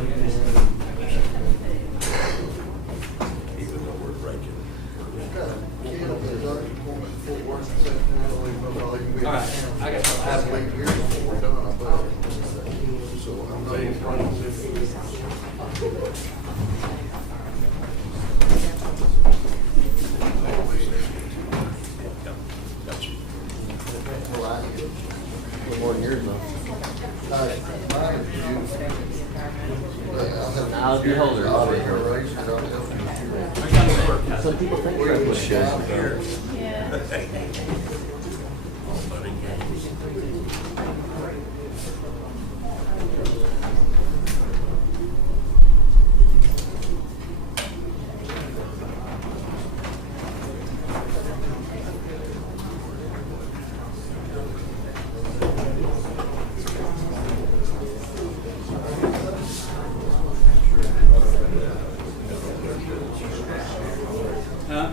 Even though we're breaking. All right, I got I have to wait here before we're done, I bet. So I'm not. Well, I get a little more than yours though. Mine is beautiful. I'll be holding it. I'll be here, right? I'll help you. I got the work. Some people think We're we're gonna able put to down share. here. Huh?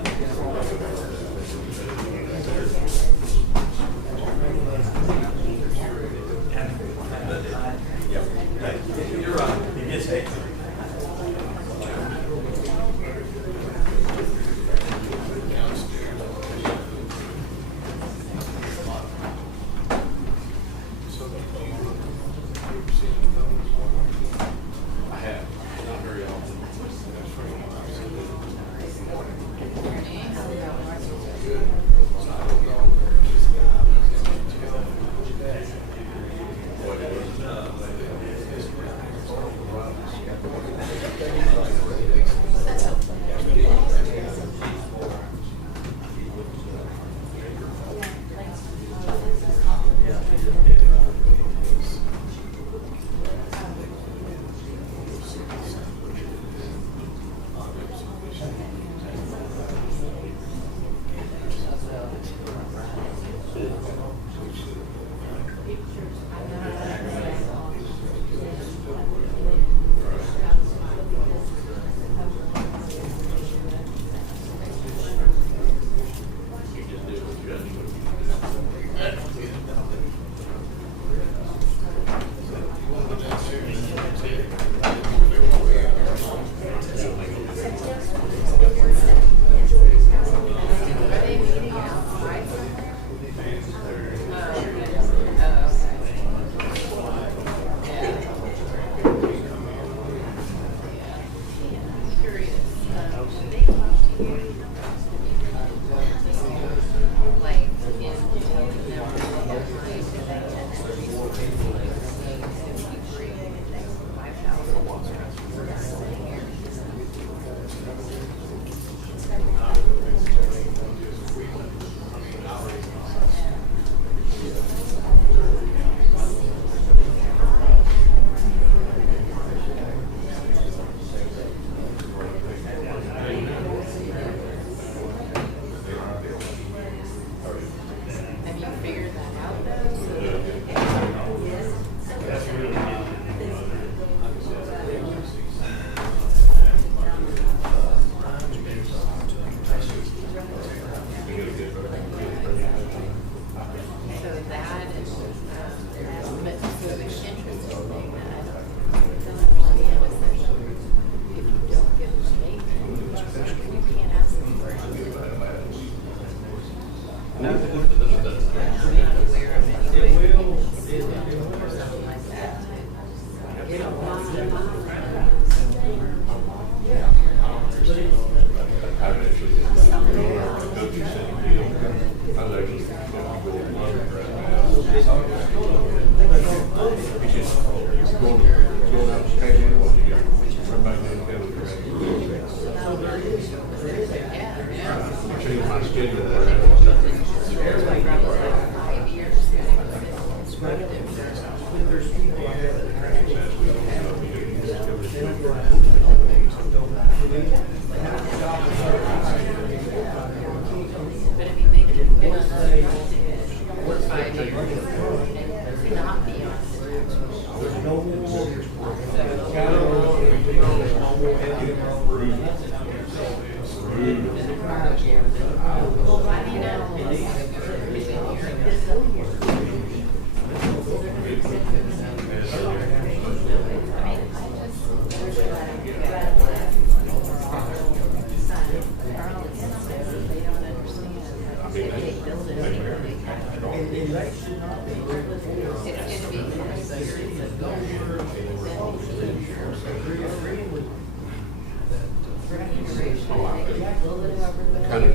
Kind of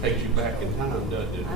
takes you back in time, doesn't it?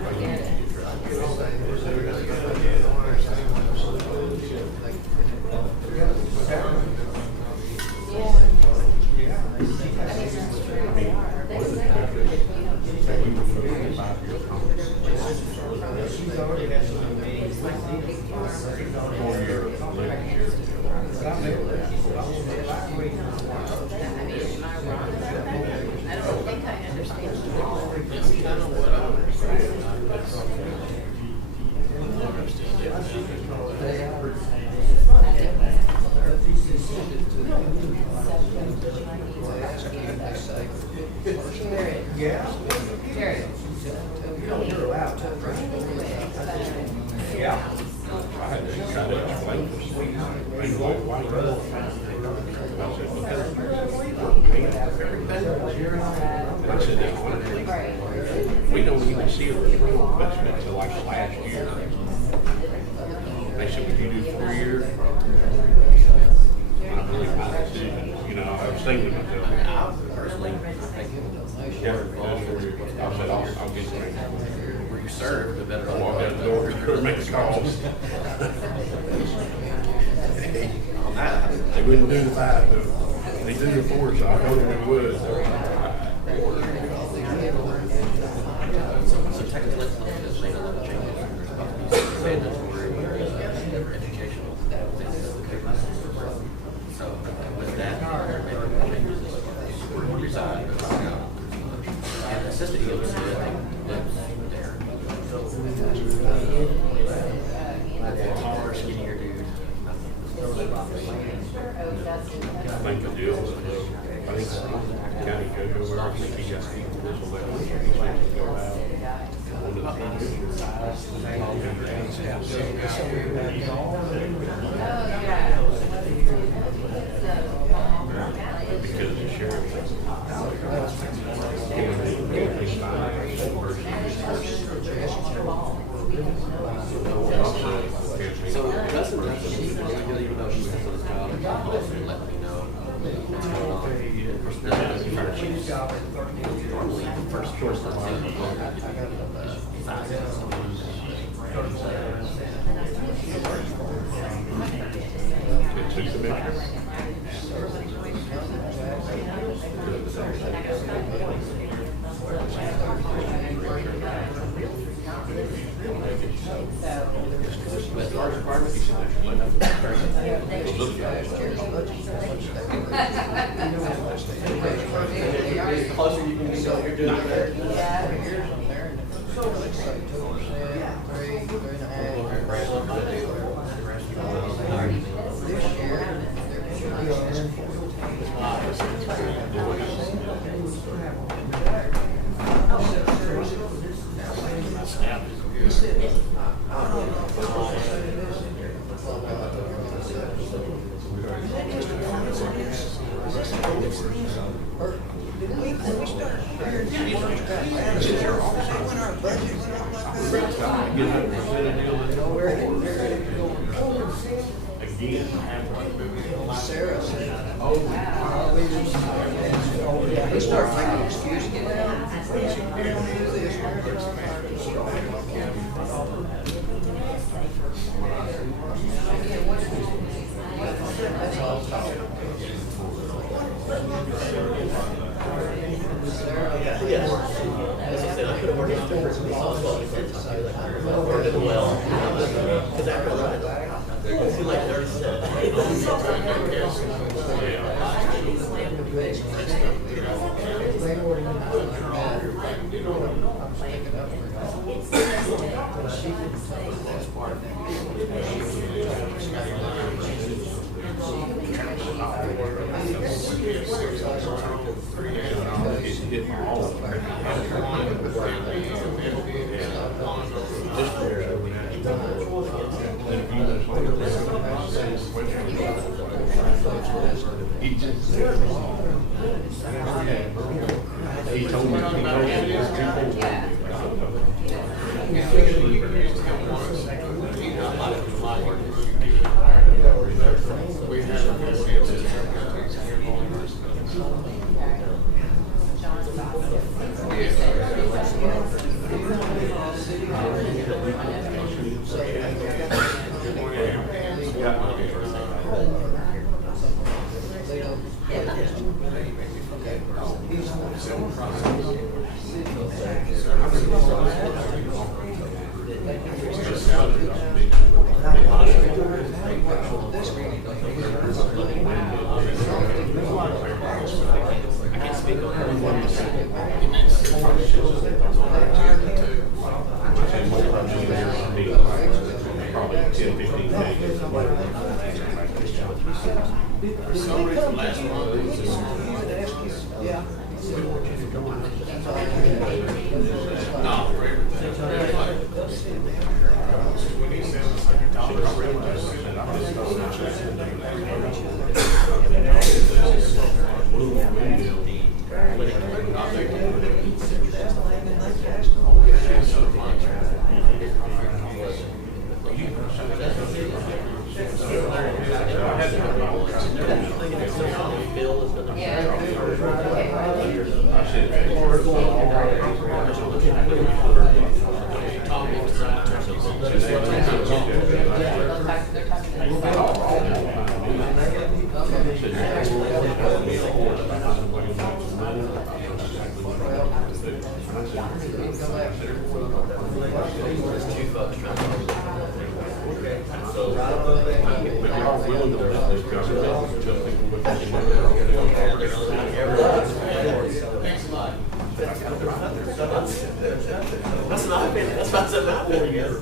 We don't even see a return on investment until like last year. They said, would you do 4 years? I really my decision. You know, I was thinking to myself, personally, yeah, all 4 years. I said, I'll get you. Where you serve, the better. I walk out the door, make the calls. They wouldn't do the 5 though. They do the 4, so I told them they would. So technically, there's made a lot of changes. Mandatory, educational. So with that, there may be changes as far as reside. And assistant yield lives there. Taller, skinnier dude. I think the deal is, I think the county judge over there, I think he got people this will let him go out. One of the because the sheriff So that's even though she was on this job, she let me know what's going on. Normally, the first course that's in the book, two commissioners. get that percentage deal that's again. Sarah said, he started making excuses now. That's all talk. Yes. As I said, I could have worked out the person who saw well, worked it well. Because after that, it seemed like 30 cents. He told me. Probably 10, 15 days. For some reason, last month, it was just. No, for everything. When he said it's like That's not been, that's about something I've been together.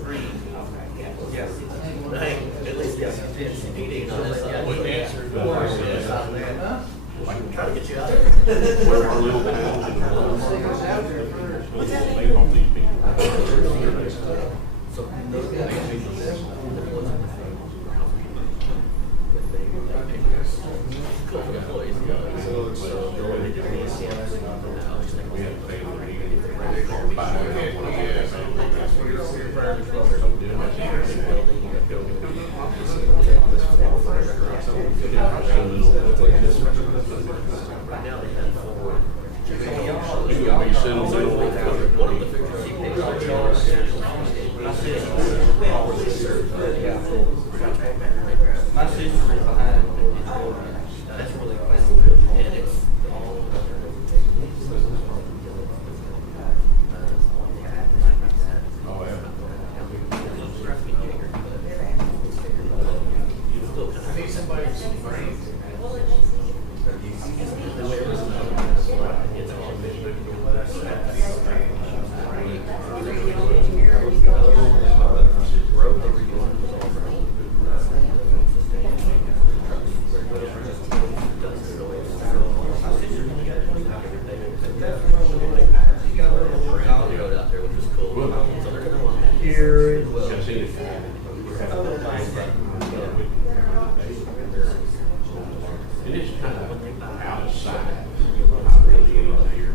Hey, at least yes, PD on this side. Wouldn't answer. Try to get you out of there. One of our little towns in the world. They don't need people. So, those guys. Cool employees, you know, so they do this, yeah. We had to pay them to buy Right now they have 4. You gotta be sentimental. One of the figures he pays our charge. My sister is behind. That's really cool. And it's all. Oh, yeah. I need somebody with some brains. Out there, which was cool. So they're gonna want to hear as well. It is kind of outside. Not really in the area.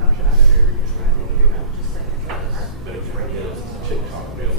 But it's TikTok bill.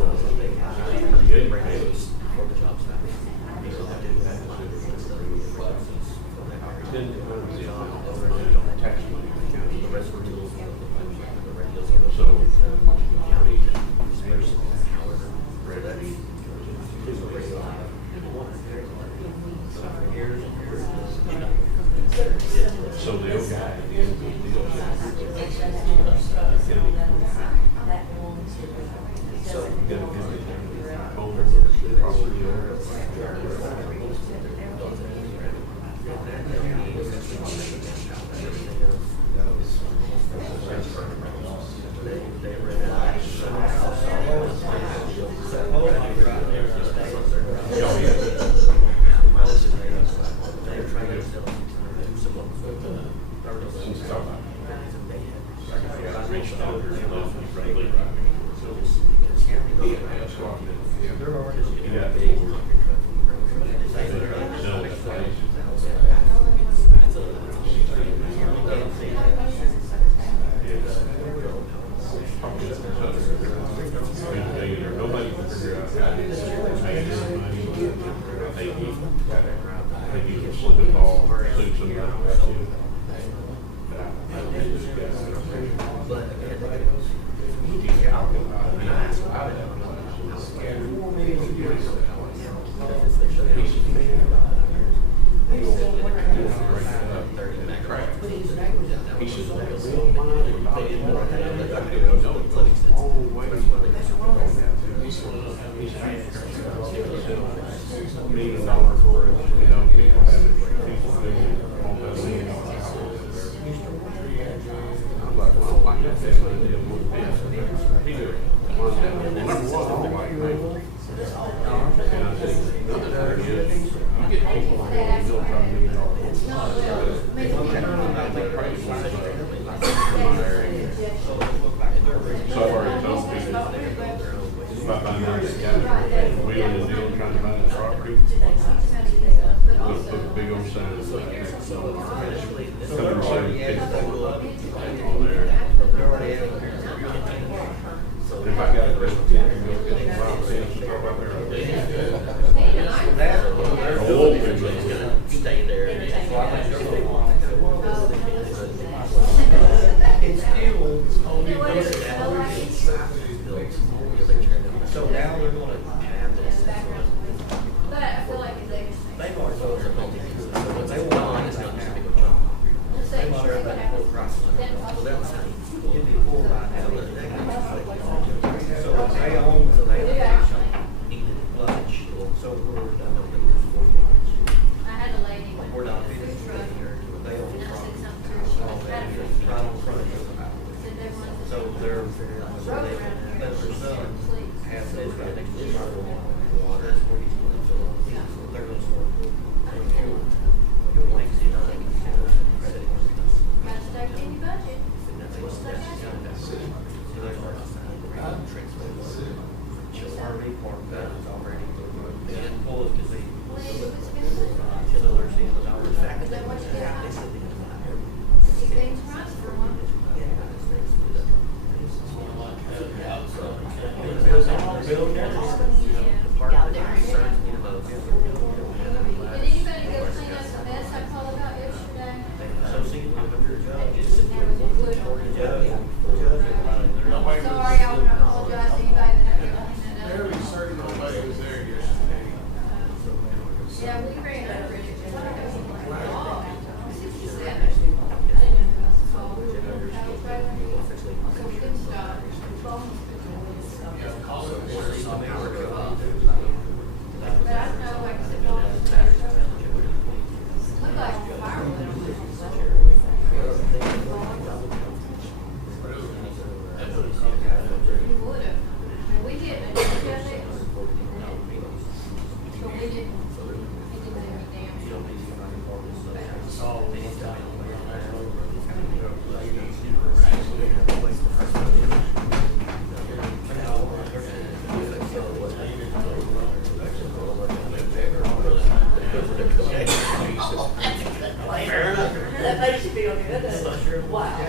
Wow.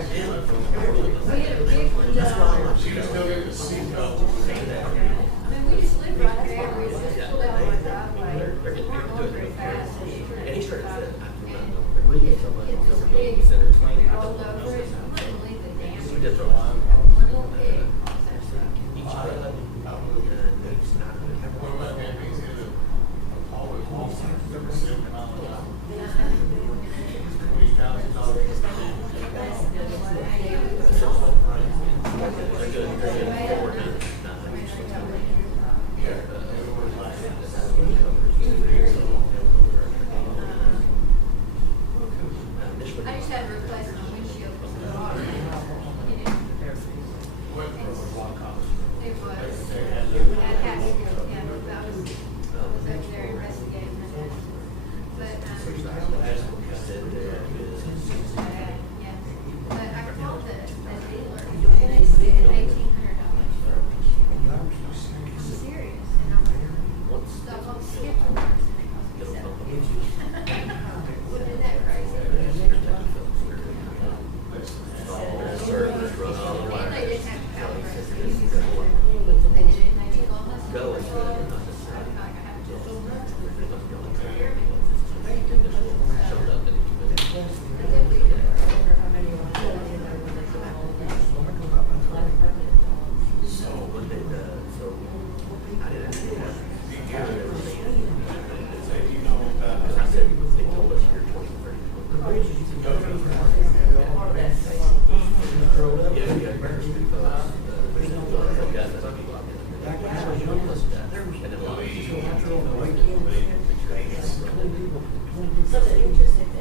So the interest of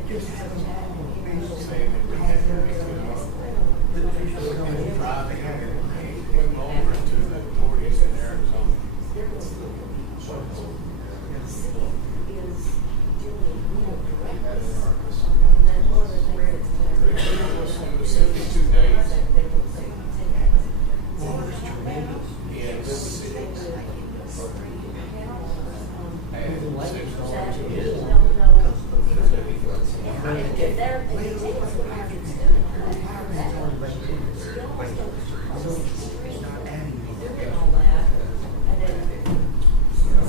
if they're, if they take us what our kids do, that you almost go across the street, doing all that, and then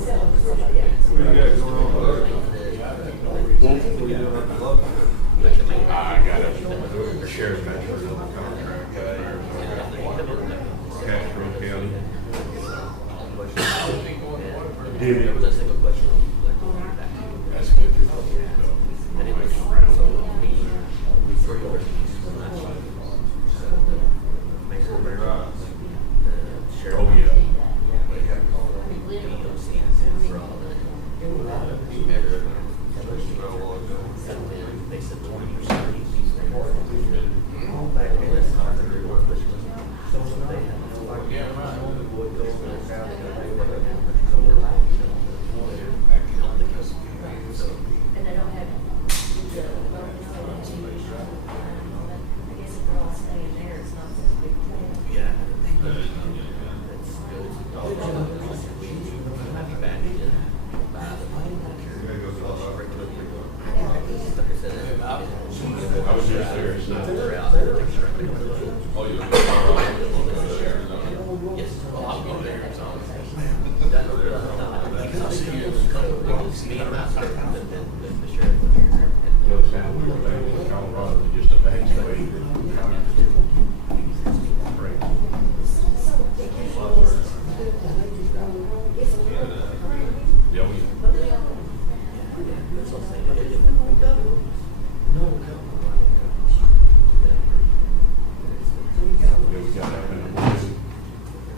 selling to somebody else. What you got going on there? What you doing at the club? I got a sheriff's match contract, Castro County. Did it. That's a good question. That's good. Anyway, so me, three over. Make sure we're Right. sheriff. Oh, yeah. They said 20%. And they don't have the bonus and I guess if they're all staying there, it's not such a big thing. Yeah. That's good. I'll be back in by the like I said, I was just there, it's not. Oh, you yes, well, I'll go there, so. Because I'll see you, it's me and my son, and then the sheriff. know, sound weird, they in Colorado, they just evacuate. Yeah, we. Yeah, we got up in the morning,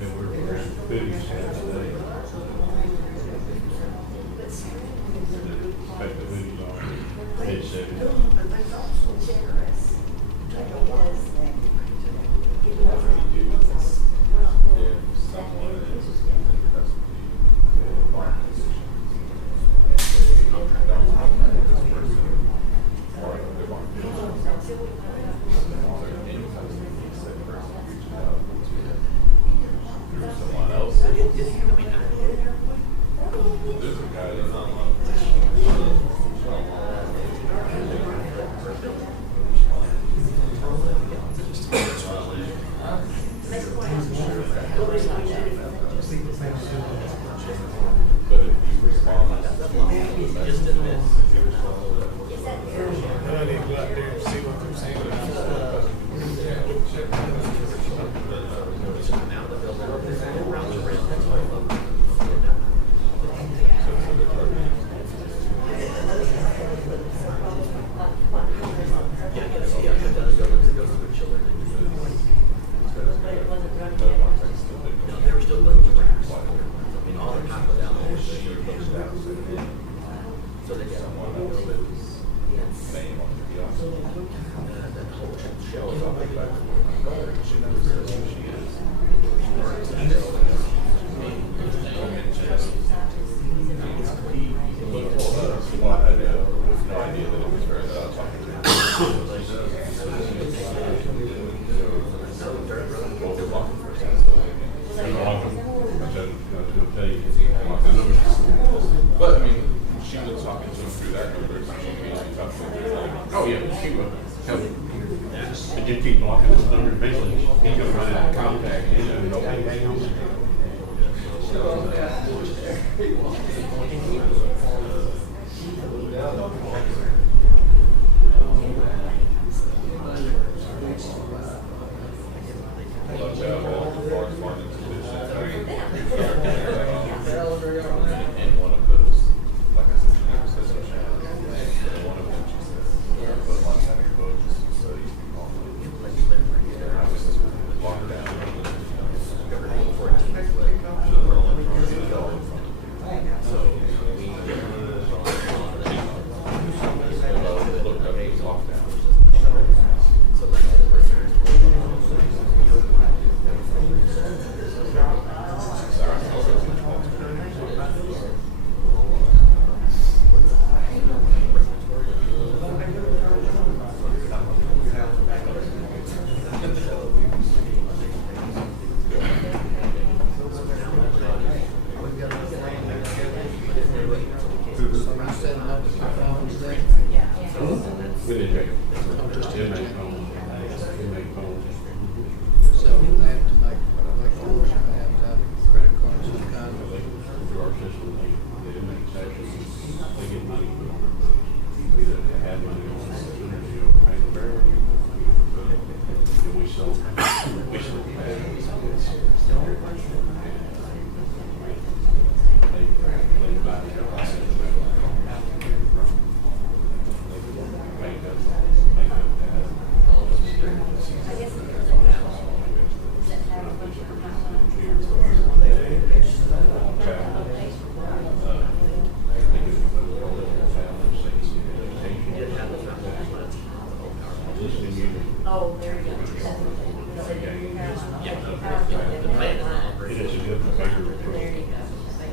and we were around food Saturday. Take the hoodies on, headset. But if you respond, Just in this. I need to go out there and see what they're saying Now the building around the rim, that's why I love it. Yeah, I guess, yeah, it does go to the children. But it wasn't running yet. No, they were still going to grass. I mean, all the time was out there, they were closed out. So they got one of those. That whole shell is all like that. well, I had no idea that it was very loud talking to him. Well, we're walking first. And I walked him, I said, I was gonna tell you, I walked the numbers. But, I mean, she was talking to him through that number, so she immediately talked to him. Oh, yeah, she will. But you keep blocking his number, eventually, he's gonna run out of contact, and he's gonna go, hey, hang on. And one of those, like I said, she never says so. And one of them, she says, but one's having a boat, just so you can call them. I was just locked down.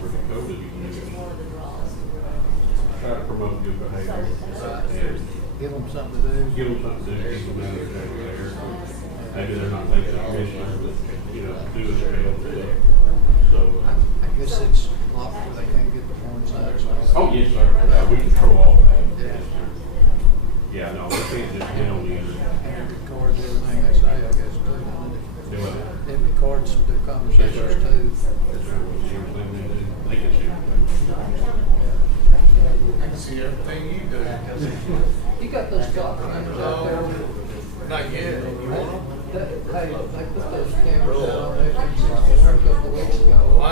for the COVID It's just one of the draws. try to promote good behavior. And Give them something to do. give them something to do, keep them out of there. Maybe they're not taking our mission, but, you know, do as they able to do. So, I guess it's locked where they can't get the phone sides. oh, yes, sir. We control all that. Yeah. Yeah, no, we can't just get on the internet. And it records everything they say, I guess, too. Do it. It records their conversations too. They can see everything. I can see everything you do. You got those clock cameras out there? Not yet. You want them? Hey, they put those cameras out on there a couple of weeks ago. Well, I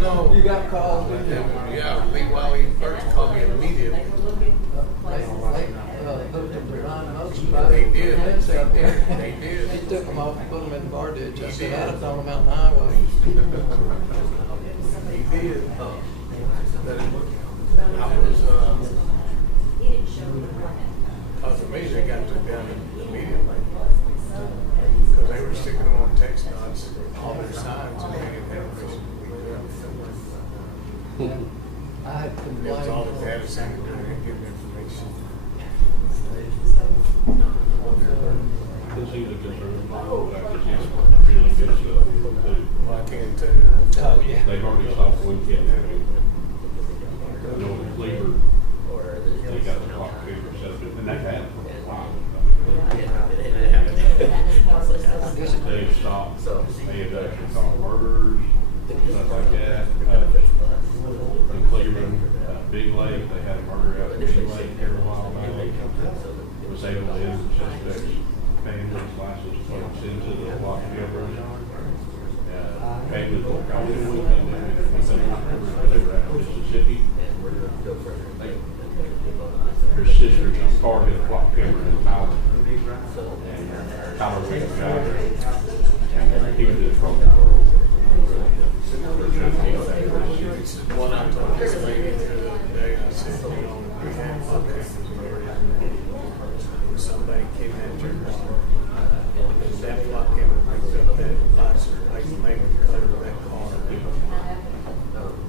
know. You got calls, didn't you? Yeah, Lee Wiley first called me immediately. They hooked them to Ryan Oaks. They did. They They did. He took them off and put them in the bar ditch. I said, I'd have thrown them out the highway. He did. I was, cause of me, they got took down immediately. Cause they were sticking them on text knots, all their signs, and they didn't have permission to be done. I had It was all complained. the data center doing, and getting information. This is a concern, this is really good stuff too. Well, I can tell you. Oh, yeah. They've already stopped one kidnapping. You know, in Cleaver, they got the clock camera set up, and they've had it for a while. They've stopped, they have actually caught murderers, stuff like that. In Cleveland, Big Lake, they had a murder out in Big Lake here a while back. It was able to end the suspect's family's license plates into the lock jailbreak. Family, probably the weekend, they were out in Mississippi. Her sister's car hit a clock camera in Tyler. And Tyler was the driver. And he was in trouble. One I told this lady the other day, I said, you know, we have clock cameras in the area. Somebody kidnapped your car. That clock camera picked up that license plate and color of that car.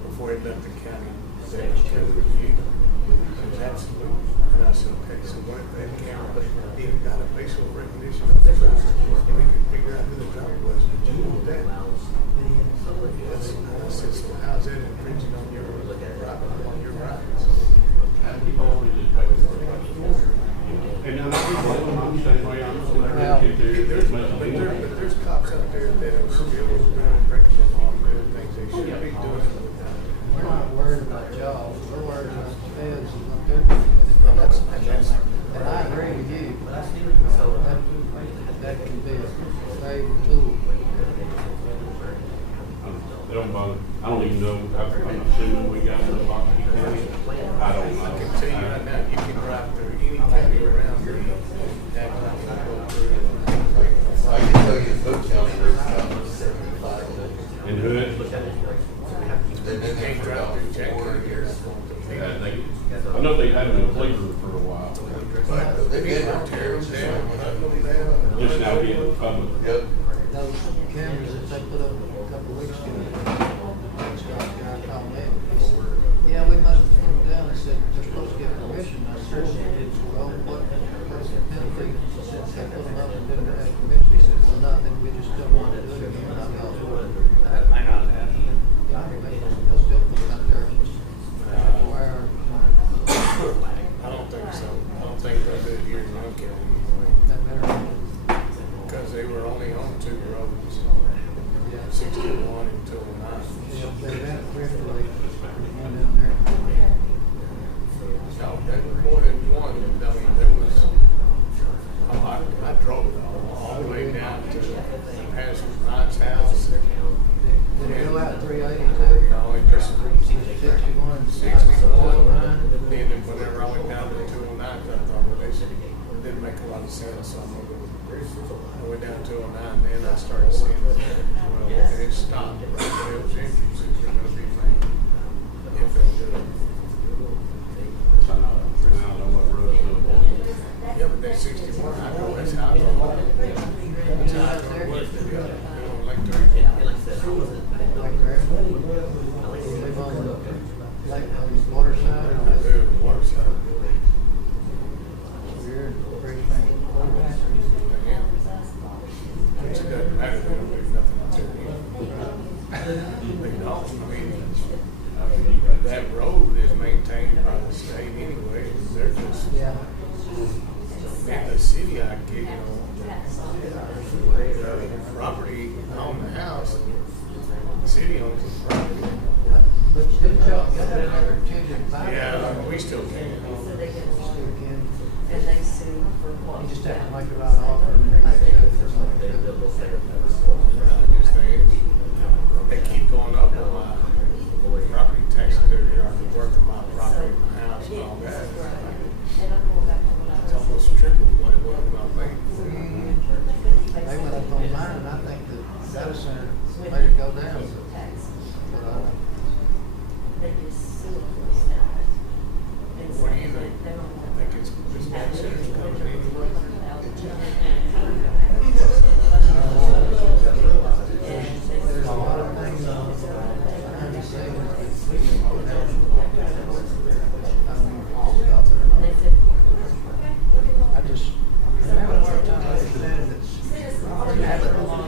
Before it left the county, they was covered with you. It was absolute. And I said, okay, so what if that camera even got a facial recognition of the driver? And we could figure out who the driver was. Did you know that? Yes. I said, so how's that infringing on your rights? And now, I'm the same way, But there's cops out there that are still breaking the law, doing things they shouldn't be doing. We're not worried about y'all, we're worried about the feds and what they're doing. And I agree with you. That can be a valuable tool. they don't bother. I don't even know, I'm assuming we got the box. I don't know. I can tell you right now, you can drive through any county around here, that county will go through. I can tell you Hood County, Hood County, 75. And who is? You can't drive through Jackson here. I know they had them in Cleveland for a while. But they've been Tear them down, cut them down. Just now being public. Yep. Those cameras that they put up a couple of weeks ago, Scott guy called me, he said, yeah, we must have come down and said, they're supposed to get permission. I said, well, what's the penalty since they put them up and didn't have permission? He said, well, nothing, we just don't want to do it again. I thought, well, that might not happen. Yeah, they'll still put them out there. Where, I don't think so. I don't think they'll do it here in Young County anyway. that better. Because they were only on 2 roads, Yeah. 61 and 209. Yeah, they ran it briefly, one down there. No, there was more than one. I mean, there was, I drove it all the way down to past Ryan's house. Did it go out 382? No, it just 61, 61. Then whenever I went down to 209, I thought, well, they didn't make a lot of sense. So I went down to 209, then I started seeing it. Well, and it stopped right there. It was entries. It was going to be if they'll do it. I know That road is maintained by the state anyway, they're just, Yeah. in the city, I get, you know, the property on the house, the city owns the property. But didn't y'all never change it back? Yeah, we still can. So they get Still along, can. and they sue for what? You just have to make the right offer. They keep going up on my property taxes every year, I'm working my property, my house and all that. And I'm going back to what I It's was. almost triple what it was when I paid. They went up on mine, and I think the data center made it go down. But, They just sue them for stuff. And What do you saying think? that they don't I want. think it's bad shit is coming in. there's a lot of things behind the scenes. I just, I'm having a hard time understanding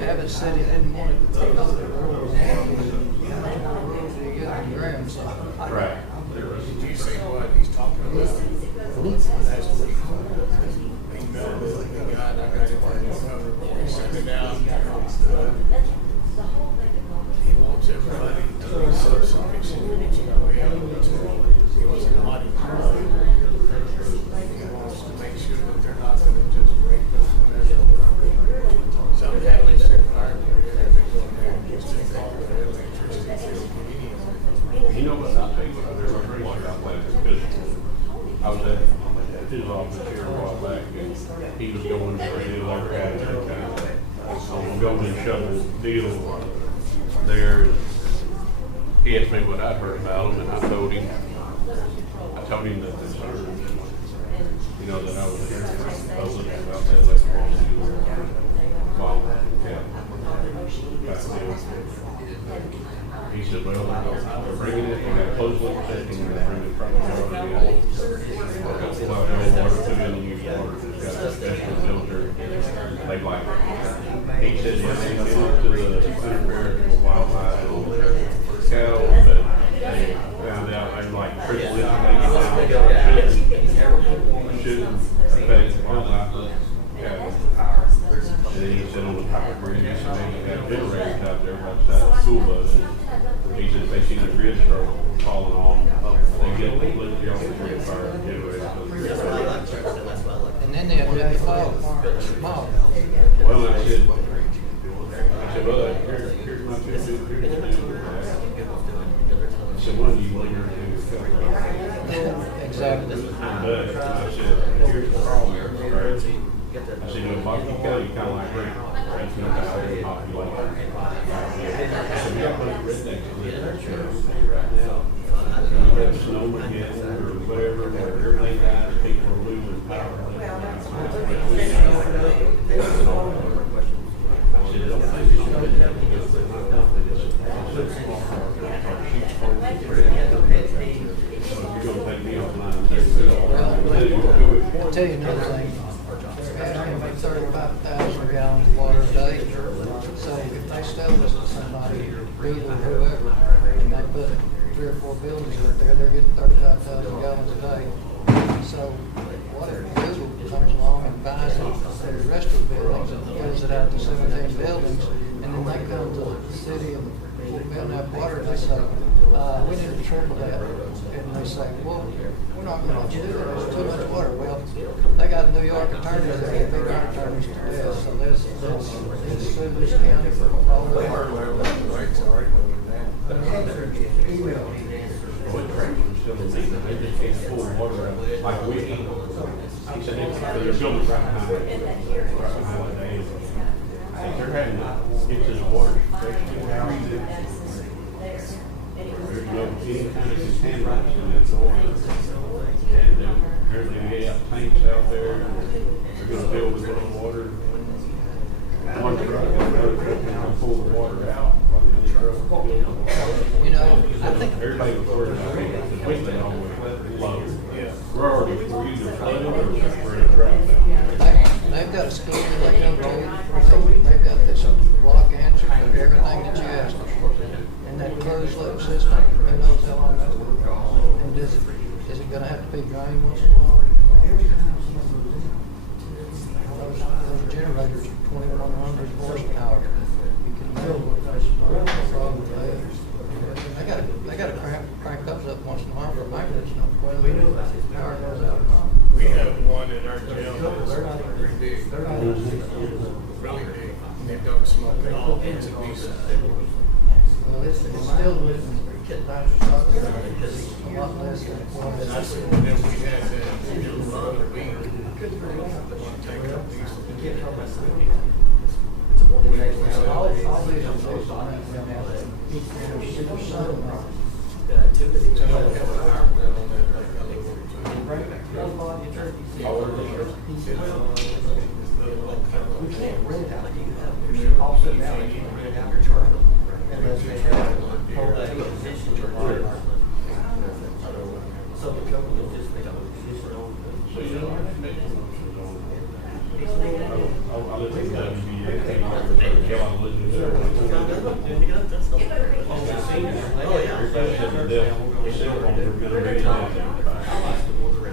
that Abbott said he didn't want it to take over the rules. Rules to get on the ground, so. Right. Did you see what he's talking about last week? Email that we got, I got it from the governor, he sent it out. He wants everybody to be self-sufficient, he wants them to be able to, he wants an audit. He wants to make sure that they're not gonna just break them whenever something happens to the fire, everything going there, just take all the electricity, You know what, I'll tell you what, I remember one guy playing because I was at his office here a while back and he was going for a deal over at it and kind of golden shovel deal there. He asked me what I'd heard about him and I told him that the you know, that I was hearing from the public about that electricity deal. He said, well, they're bringing it, they're close loop testing, they're bringing it from the water to the use water, it's got a special filter, they like it. He said, yeah, they get into the center wildlife cattle, but they found out they like triple it, shouldn't affect wildlife cattle. And then he said on the power grid, he said they have generators out there outside the school bus. He said if they see the grid start falling off, they get a little bit on the grid fire generator. And then they have to fall. Well, I said, well, here's my two, here's the deal. I said, one, you want your thing to cut. Exactly. But I said, here's the problem, right? I said, you know, Bobby Kelly kind of like Rick. He's no guy in population. I said, we got a bunch of rednecks in this church right now. We have snow again or whatever, or everything dies, people are losing power. I said, don't think it's going to happen because they're not confident. You're going to take me offline and take me offline. I'll tell you another thing. They're asking for 35,000 gallons of water a day. So if they sell this to somebody, Google or whoever, and they put 3 or 4 buildings up there, they're getting 35,000 gallons a day. So what if Google comes along and buys the rest of the buildings and fills it out to 17 buildings, and then they come to the city and build up water and they say, we need to triple that. And they say, well, we're not going to let you do that, there's too much water. Well, they got New York attorneys that get big attorneys to death, so let's sue this county for all the water. They just can't pull water out like we can. He said they're building right behind the dam. They're having to get this water station. There's no any kind of contamination that's going on. And then they got tanks out there. They're going to fill with little water. One truck and another truck now pull the water out. You know, I think Everybody was worried about it. We they always flood. We're already, we're either flooded or we're in a drought now. they've got a school that they go to, they've got this block answer for everything that you ask them for. And that closed loop system Who knows how long that will go? And is it gonna have to be drained once in a while? Those generators are 2,100 horsepower. You can build those problems there. They gotta crank those up once in a while for maintenance, whether the power goes out or not. We have one in our jail that's pretty big. Really big. It don't smoke at all. It's a decent. Well, it's still with nitrous oxide, because it's a lot less than it was. And then we had that other week, one tank up these. All these are based on that. We can't rent out, you have, offset now, you can rent out your truck, unless they have a whole day position to run. So the company will just make a position on. So you don't have to make a motion on. I'll let you know. Oh, yeah.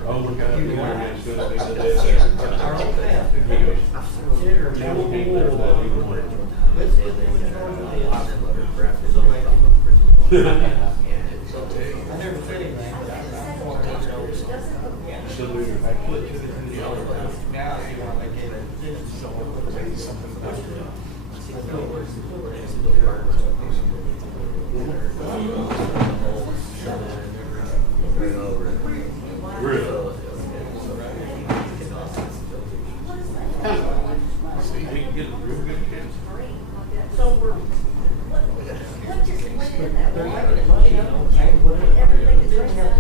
Oh, we got to do Our own staff. Let's get them in charge of this. So they I never said anything, but I want to know. Still moving your back foot. Now, if you want to make it, so we'll tell you something about it. Really? See, we can get a real good chance. So we're, what just went in that water? Everything is running out of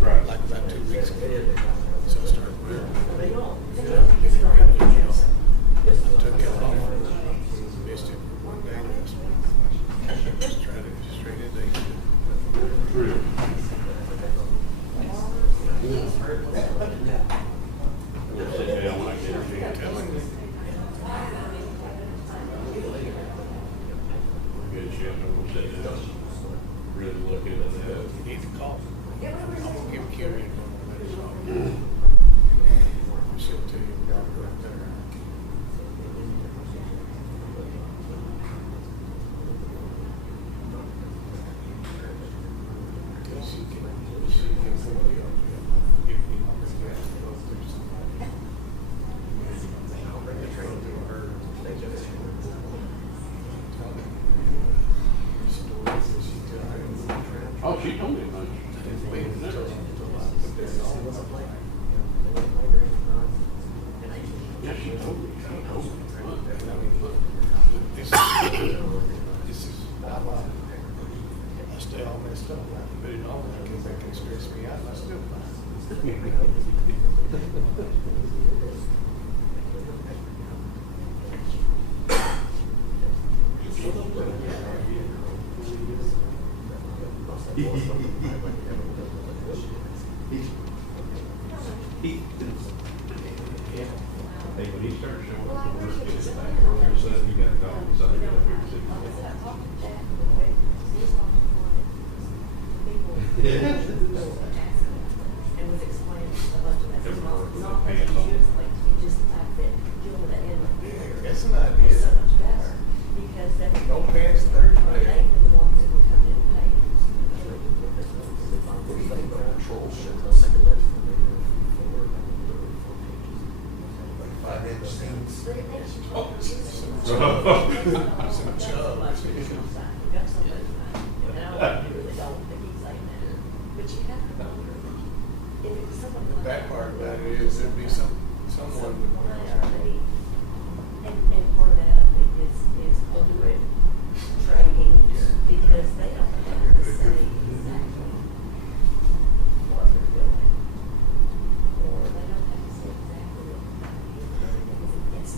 Right. Like about 2 weeks ago. So I started wearing it. I took it off. Missed it for 1 day last week. Just tried it straight into it. Really? We'll sit down when I get a chance. Telling you. Good shit, we'll sit down. Really look at it. You need to call. I'm gonna give Carrie a call. She'll tell you about it right there. She can call you up. Give me the gas to go through something. I'll bring the train through her. They just tell me stories that she tells. Oh, she told me about it. Yeah, she told me. This is, I stay all messed up, but it all can stress me out, and I still Hey, when he started showing up to work, get his back earlier, so he got a call, so I got up here to And was explaining a bunch of that. It's not like you just like that, deal with it in. That's an idea. So much better, because then. No pants, third They grade. were the ones that would come in and pay. Some chubs. The bad part about it is there'd be someone would. And part of that is Conduit training, because they don't have to say exactly what they're doing. Or they don't have to say exactly what they're doing. It's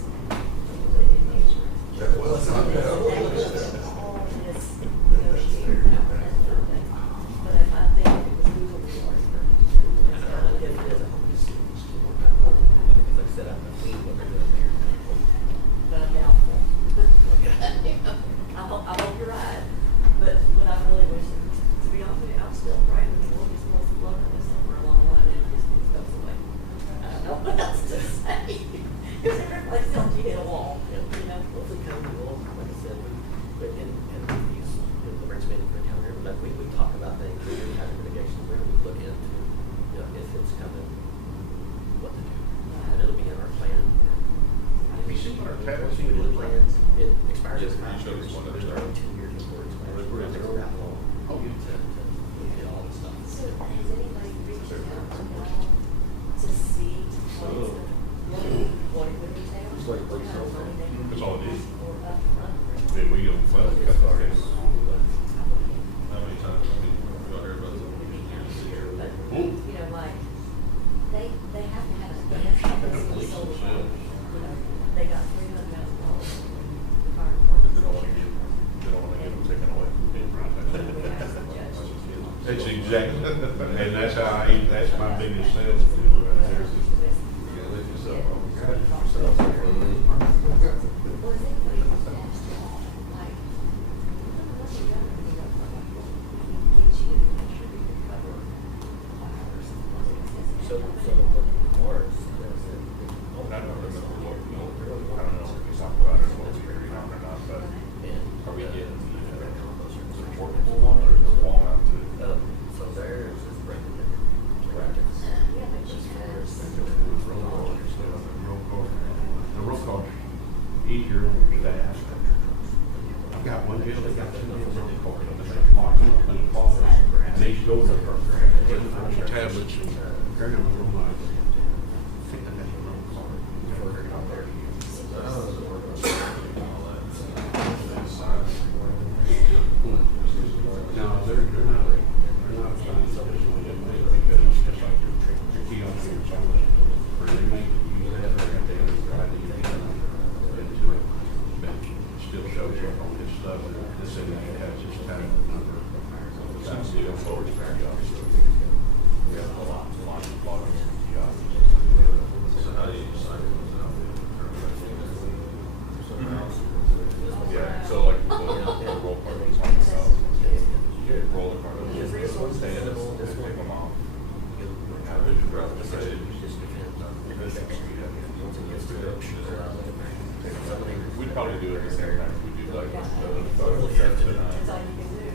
That was not bad. all this negotiating. we talk about things, we do have mitigation, we're gonna look into, you know, if it's coming, what to do. And it'll be in our plan. If we should, once we do the plans, it expires. Yes, you showed us one that started. 2 years before it expires. We're gonna It's that long. Oh, yeah. To get all the stuff. So has anybody reached out to y'all to see what it would entail? It's like What kind of money they would That's all it is. ask for upfront? Then we don't, well, cut our hands. How many times have we got everybody? But, you know, like, they have to have, they have to have a solar farm, you know, they got $300,000 the fire They department. don't want to get, they don't want to get them taken away. We asked the judge. That's exactly, and that's how that's my biggest sales. There's this, you gotta let yourself, Was it for you to ask y'all, like, what you got to do, get you to make sure you can cover fires? So the Mars, oh, I don't remember what, I don't know if we talked about it, what we figured out or not, but are we getting the portable one or the wall mount to it? so theirs is breaking the brackets. Yeah, but As you far have. as The roll call easier for that. I've got one deal, they got two different roll calls, but they lock them up in the closet, and they go to her tablets and carry them over my. Think that that's a roll call. No, they're not fine. Because it's just like your key on your phone. Where they make you use that, they have to try to get into it. But it still shows you on this stuff, this thing that has this kind of number. That's still storage for jobs. We have a lot of jobs. So how do you decide what's out there? Yeah, so like the roll card was on the south. You get roll the card, you just take them off. How would you rather say? We'd probably do it the same time we do like the photo shop tonight. That's all you can do, yeah.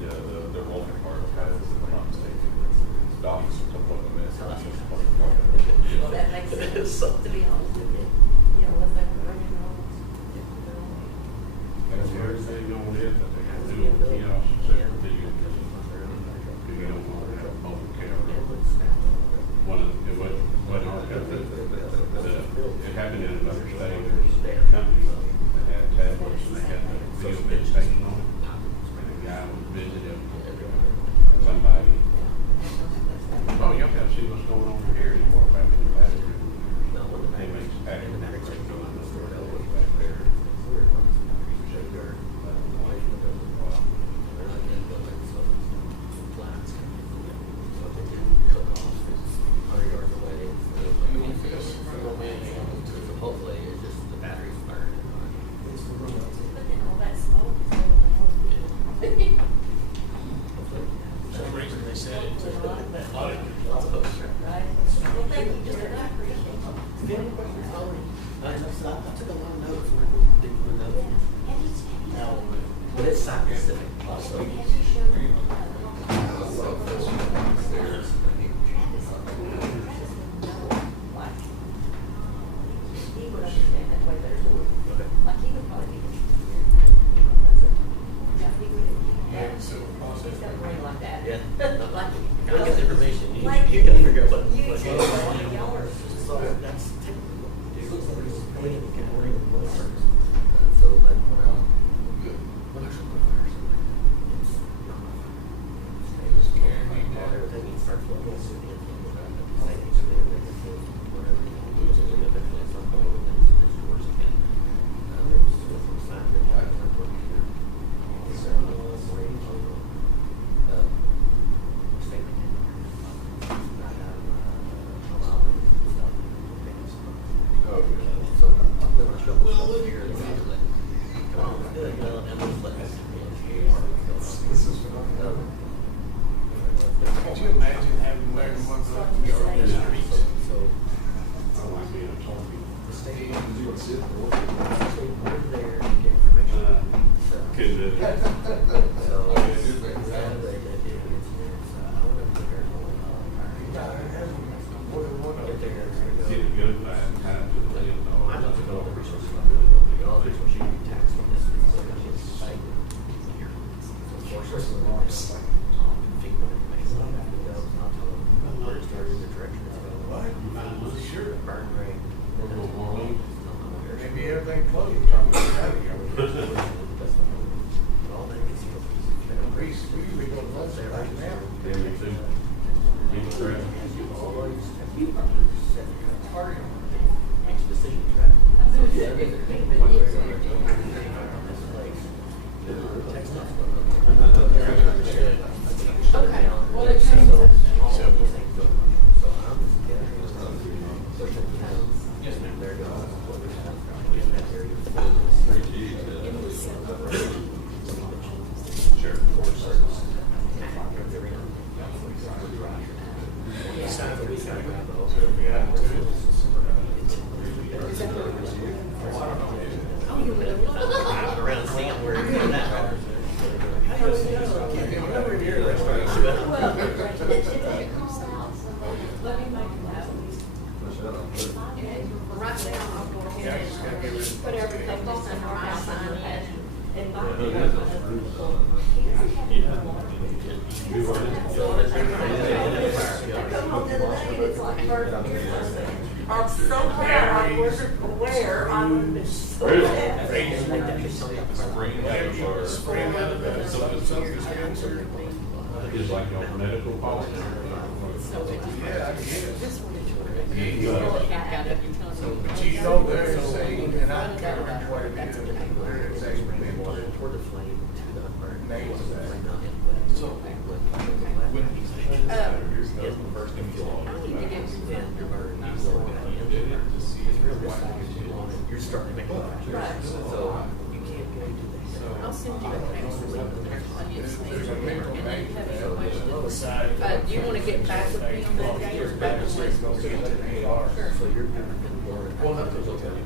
Yeah, the rolling part has, if I'm not mistaken, docks to put them in. Well, that makes sense, to be honest with you. You know, unless they were bringing their own. And everything on it, that they have to do, you know, separately. You don't want to have public camera. One of the, what our company, it happened in another state, their company, that had tablets, and they had the video big station on it. And the guy was visiting somebody. Oh, y'all gotta see what's going on over here, and you walk back in the bathroom. They make actual records on the store that was back there. Hopefully, it's just the battery's burning. But then all that smoke is going on. Some reason they said it. Right? Well, thank you, just I appreciate it. I took a lot of notes when I did the notes. Now, but it's site specific also. Have you shown me, like, he would understand that way better than we. Like, he would probably be. Yeah, he would. He's got a brain like that. Yeah. Like. Gotta get the information. You Like gotta figure out what. You what- too, like, y'all are. So that's typical. I mean, you can bring the most. So like when I should put fire somewhere, it's not my fire. It's everything you start flowing. It's the same thing, so they can feel whatever you lose it, and if it's not going, then it's worse again. There's some sign that I can put here. It's a range of statement. I have allowed stuff. Oh, yeah. So I'm gonna show this up here. imagine having everyone go up and go on the streets? I don't like being a tornado. More than one of them. Get a good fast time to the end. Sure. We're going to Orleans. Maybe everything closed, probably out of here. We usually go to lunch right now. Yeah, me too. Get the crowd. Put everything on our sign and I'm so glad I wasn't aware. I'm so glad. Spring out of the Is like your medical policy. Yeah, I guess. But you go there and say, and I can't remember what it is, where it's actually been toward the flame to the name of that. So, when he's you're starting to make a lot. Right. So, you can't go to that. I'll send you a text link. There's a mental name for that. Do you want to get back with me on that day or back with me? So you're well, not to look at it.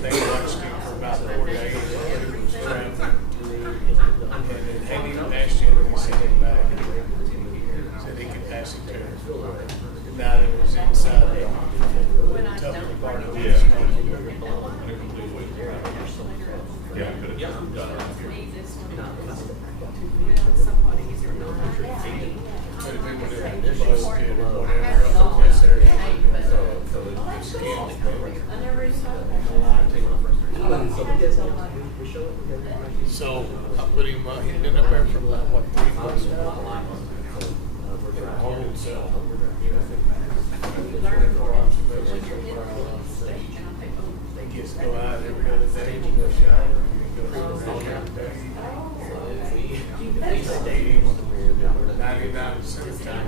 They watched him for about 4 days while he was traveling. And then Handy asked him when he sent him back. Said he could pass it to her. Now that it was inside the tougher part of it. Yeah. Yeah, but it's done. Could have been whatever the bus did or whatever else was there. So I put him, he'd been up there for about, what, 3 months? Home himself. He gets to go out every other day, go shower, go every day. He's dating 99% of the time.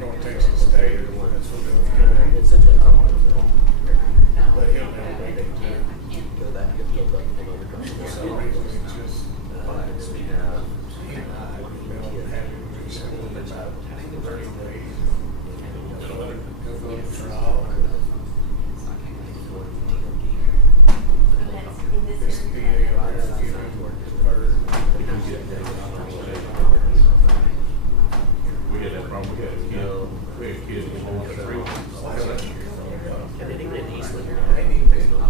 North Texas State, that's what they're doing. But he'll never make it to. For some reason, it's just, he and I have been having recently about 30 days. Go to trial. This DA over there, give him deferred. We had that problem. We had a kid on the street.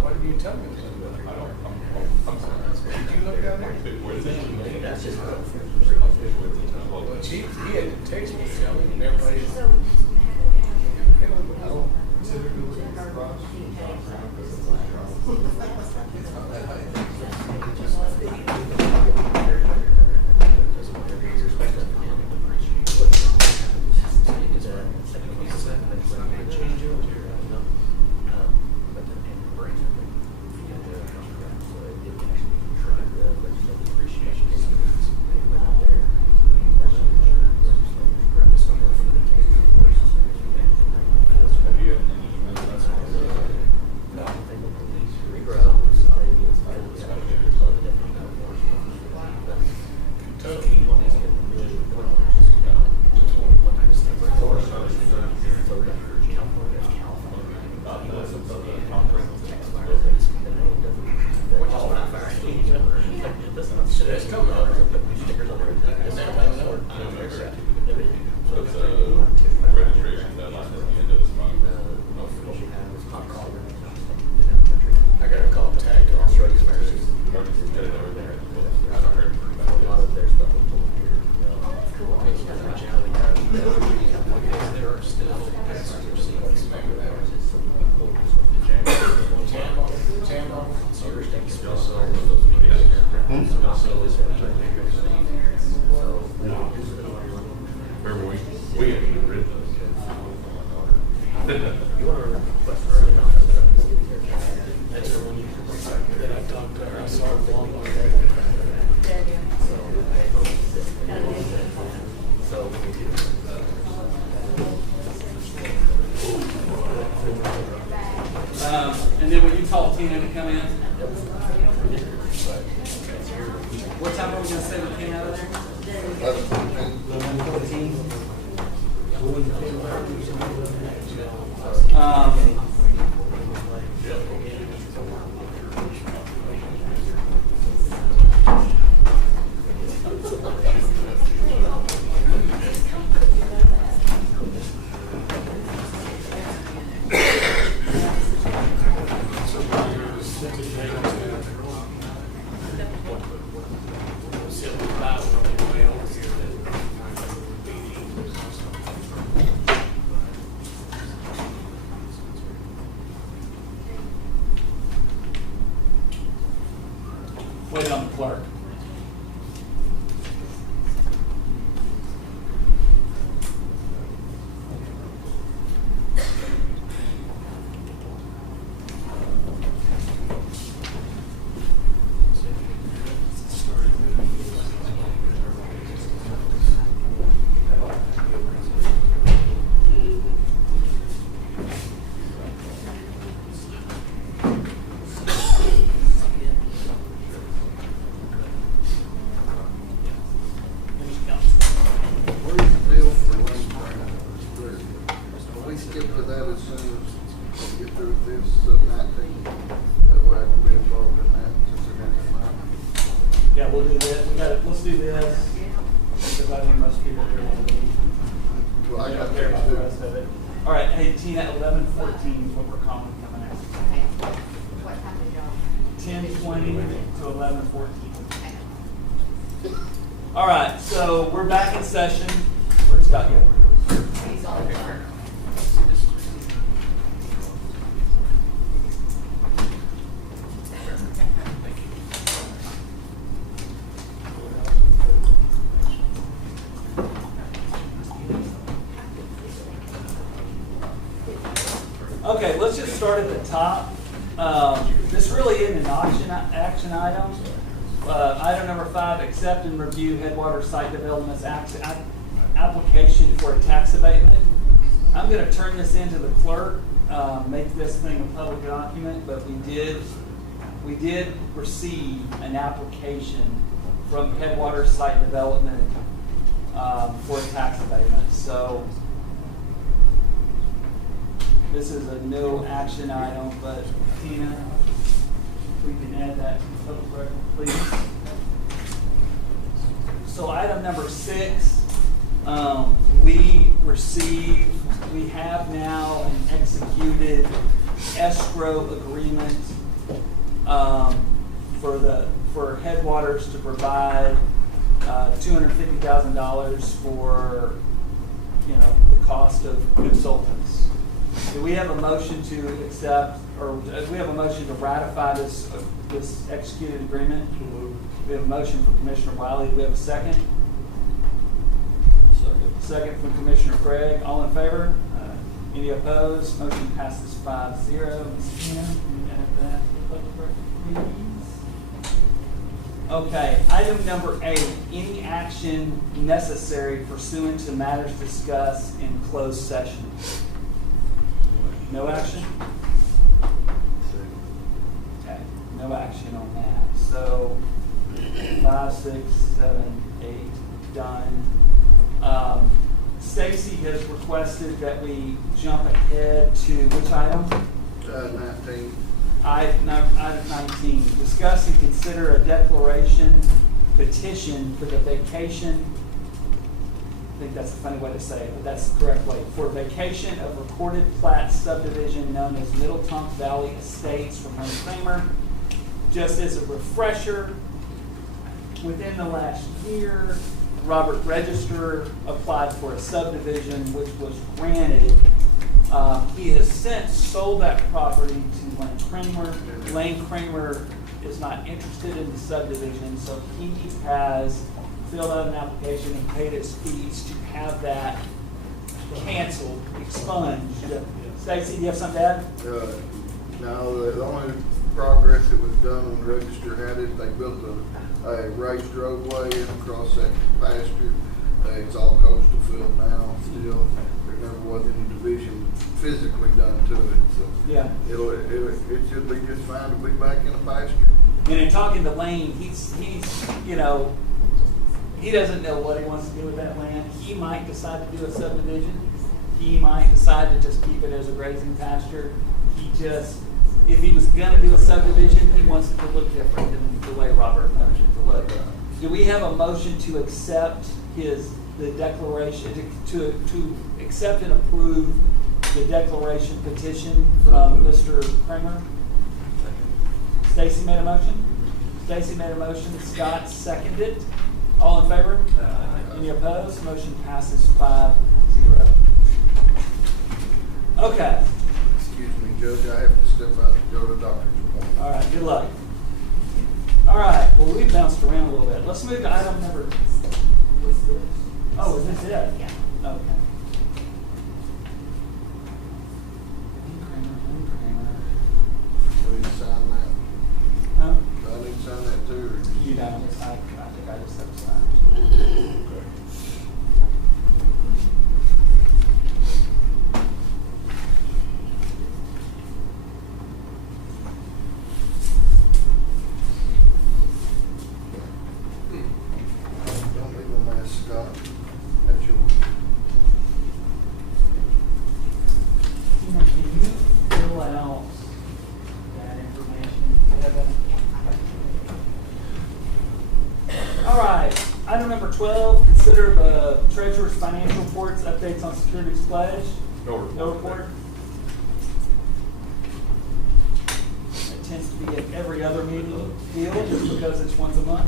What did you tell me? I don't That's just. Well, he had to text me, tell me, and everybody. I gotta call Tag. I'll show you where it is. There are still passenger seats. Remember, we actually read those. That's the one that I talked to her. I saw her long ago. And then when you call Tina to come in, what time are we gonna say we came out of there? 11:14. Wait on the clerk. Where's the bill for Lane Brown? Will we skip to that as soon as we get through this 19? That way I can be involved in that since it hasn't come out. Yeah, we'll do this. Let's do this. Because I think most people here want to be. Well, I got care about the rest that of it. All right, hey, Tina, 11:14 is what we're calling coming out. Okay, what time is y'all? 10:20 to 11:14. All right, so we're back in session. Where's Scott go? He's on the phone. Okay, let's just start at the top. This really isn't an action item. Item number 5, accept and review Headwater Site Development's application for a tax abatement. I'm going to turn this into the clerk, make this thing a public document, but we did receive an application from Headwater Site Development for a tax abatement. So this is a no action item, but Tina, if we can add that to the public record, please. So item number 6, we have now an executed escrow agreement for Headwaters to provide $250,000 for, the cost of consultants. Do we have a motion to accept, or do we have a motion to ratify this executed agreement? We have a motion from Commissioner Wiley. Do we have a second? Second from Commissioner Craig. All in favor? Any opposed? Motion passes 5-0. Ms. Kim, can you add that to the public record, please? Okay, item number 8, any action necessary pursuant to matters discussed in closed session? No action? Okay, no action on that. So 5, 6, 7, 8, done. Stacy has requested that we jump ahead to which item? 19. Item 19, discuss and consider a declaration petition for the vacation, I think that's a funny way to say it, but that's the correct way, for vacation of recorded plat subdivision known as Middle Tonk Valley Estates from Lane Kramer. Just as a refresher, within the last year, Robert Register applied for a subdivision which was granted. He has since sold that property to Lane Kramer. Lane Kramer is not interested in the subdivision, so he has filled out an application and paid his fees to have that canceled, expunged. Stacy, do you have something to add? No, the only progress that was done when the Register had it, they built a raised roadway in across that pasture. It's all coastal field now still. There never was any division physically done to it, so Yeah. it should be just fine to be back in the pasture. And in talking to Lane, he's he doesn't know what he wants to do with that land. He might decide to do a subdivision. He might decide to just keep it as a grazing pasture. If he was gonna do a subdivision, he wants it to look different than the way Robert wants it to look. Do we have a motion to accept the declaration, to accept and approve the declaration petition from Mr. Kramer? Stacy made a motion? Stacy made a motion, Scott seconded. All in favor? Any opposed? Motion passes 5-0. Okay. Excuse me, Judge, I have to step out and go to the doctor's appointment. All right, good luck. All right, well, we bounced around a little bit. Let's move to item number. Oh, is this it? Yeah. Okay. Do you sign that? Huh? Do I need to sign that too, or just? You don't. I think I just have to sign. Okay. Don't leave a mess, Scott. That's yours. Can you fill out that information? Do you have that? All right, item number 12, consider the treasurer's financial reports, updates on securities pledge. No report. No report. It tends to be at every other meeting deal just because it's once a month.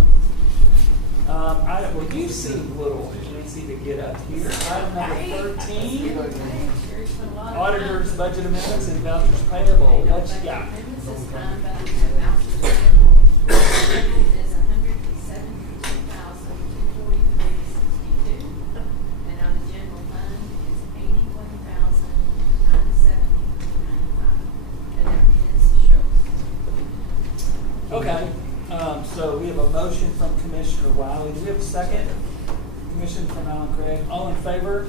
Well, you seem a little easy to get up here. Item number 13, auditor's budget amendments and vouchers payable. What you got? This is fund balance and vouchers payable. Is $172,243.62, and on the general fund is $81,973.95, and that is shows. Okay, so we have a motion from Commissioner Wiley. Do we have a second? Commission from Alan Craig. All in favor?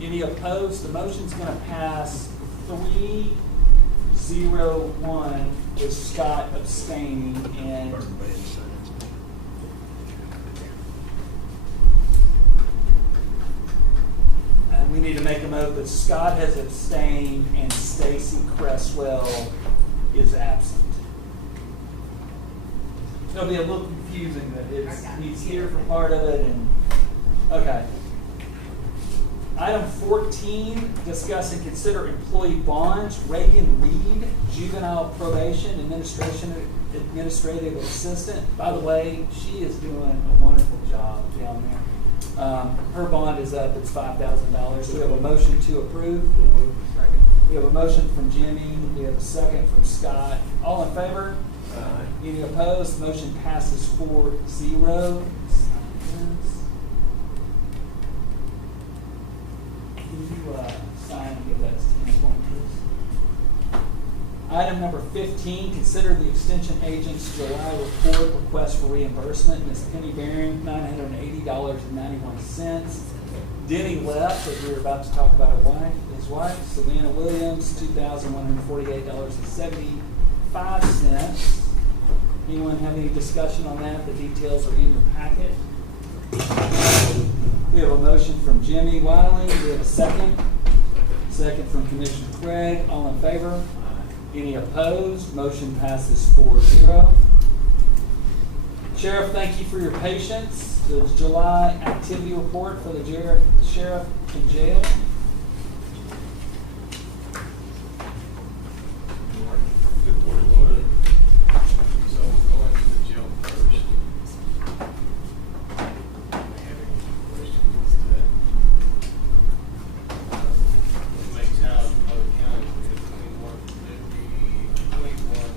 Any opposed? The motion's gonna pass 3-0-1 with Scott abstaining and we need to make a note that Scott has abstained and Stacy Cresswell is absent. It'll be a little confusing that he's here for part of it and, okay. Item 14, discuss and consider employee bonds, Reagan Reed, juvenile probation administrative assistant. By the way, she is doing a wonderful job down there. Her bond is up, it's $5,000. We have a motion to approve. We have a motion from Jimmy, we have a second from Scott. All in favor? Any opposed? Motion passes 4-0. Can you sign and give that to Tim, please? Item number 15, consider the extension agent's July report request for reimbursement. Ms. Penny Baring, $980.91. Denny left, as we were about to talk about his wife. Savannah Williams, $2,148.75. Anyone have any discussion on that? The details are in your packet. We have a motion from Jimmy Wiley. We have a second. Second from Commissioner Craig. All in favor? Any opposed? Motion passes 4-0. Sheriff, thank you for your patience. The July activity report for the sheriff and jail. Good morning. So we'll go into the jail first. Do we have any questions to that? Inmates housed in other counties, we have 21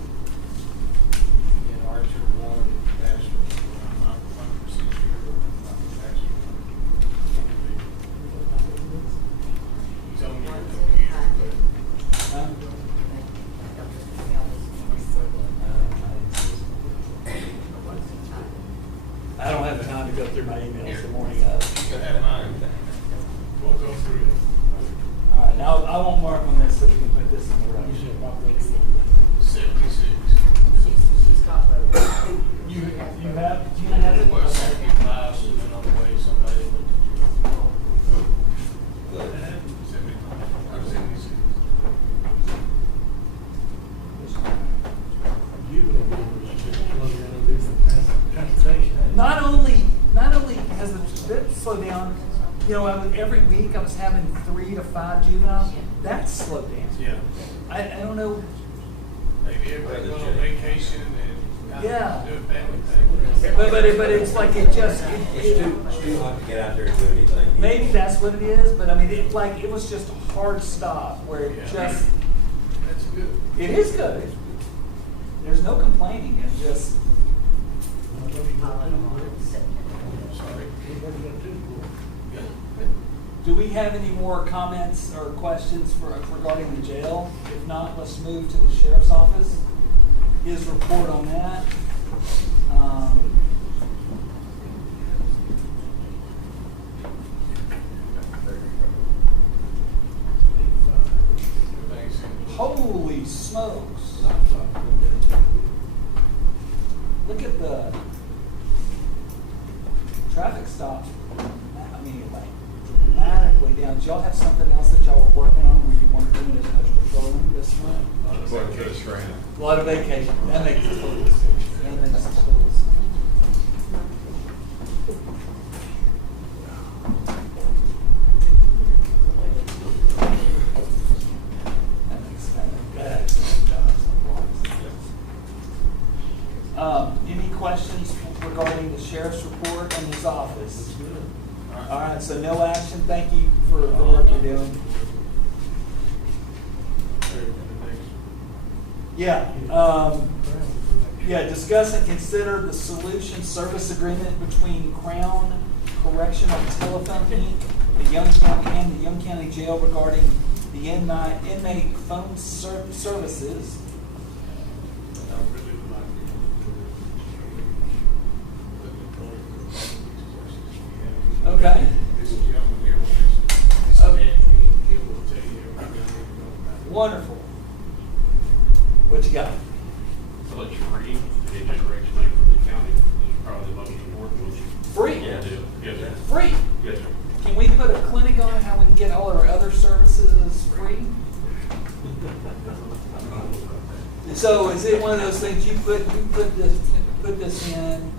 in Archer, 1 in Bastrop. I'm not 100% sure about Bastrop. You told me your computer, but Huh? I don't have time to go through my emails the morning of. you can have mine. We'll go through it. All right, now I won't mark on this so we can put this in the record. 76. You have, do you have it? Well, 75, and then on the way, somebody went to jail. 75. I'm 76. Not only has the bit slowed down, you know, every week I was having 3 to 5 juveniles. That's slowed down. Yeah. I don't know. Maybe everybody go on vacation and Yeah. do a family thing. But it's like it just It's too hot to get out there and do anything. maybe that's what it is. But I mean, it was just a hard stop where it Yeah. just That's good. it is good. There's no complaining. It's just Sorry. do we have any more comments or questions regarding the jail? If not, let's move to the sheriff's office. His report on that. Thanks. Holy smokes. Look at the traffic stops. I mean, like dramatically down. Did y'all have something else that y'all were working on where you weren't doing as much patrolling this month? A lot of vacation. That makes total sense. That makes total sense. Any questions regarding the sheriff's report and his office? All right, so no action. Thank you for the work you're doing. Yeah, discuss and consider the solution service agreement between Crown Correctional Telephone Inc., the Young County, and the Young County Jail regarding the inmate phone services. Okay. Wonderful. What you got? I'll let you read. It generates money for the county. It's probably the most important one. Free? Yeah, it is. Yes, sir. Free? Yes, sir. Can we put a clinic on how we can get all our other services free? So is it one of those things you put this in,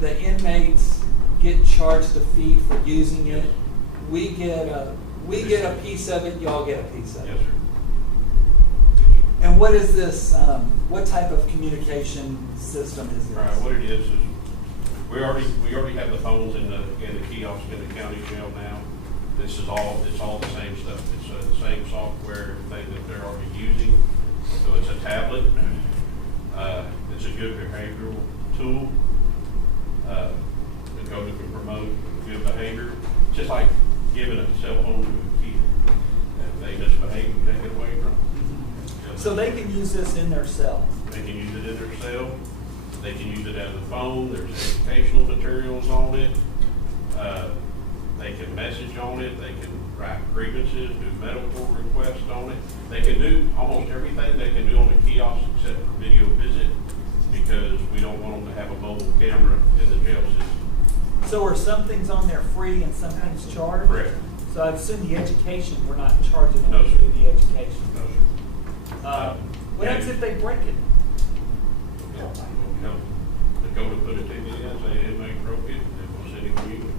the inmates get charged a fee for using it, we get a piece of it, y'all get a piece of it? Yes, sir. And what is this, what type of communication system is this? Right, what it is we already have the phones in the kiosk in the county jail now. It's all the same stuff. It's the same software, everything that they're already using. So it's a tablet. It's a good behavioral tool. The code can promote good behavior, just like giving a cell phone to a kid. If they misbehave, you take it away from them. So they can use this in their cell? They can use it in their cell. They can use it as a phone. There's educational materials on it. They can message on it. They can write grievances, do medical requests on it. They can do almost everything they can do on the kiosk except for video visit, because we don't want them to have a mobile camera in the jail system. So are some things on there free and some things charged? Correct. So I've seen the education, we're not charging them No, to sir. do the education. No, sir. What happens if they break it? The code will put it in, say inmate broke it, and we'll send him to you.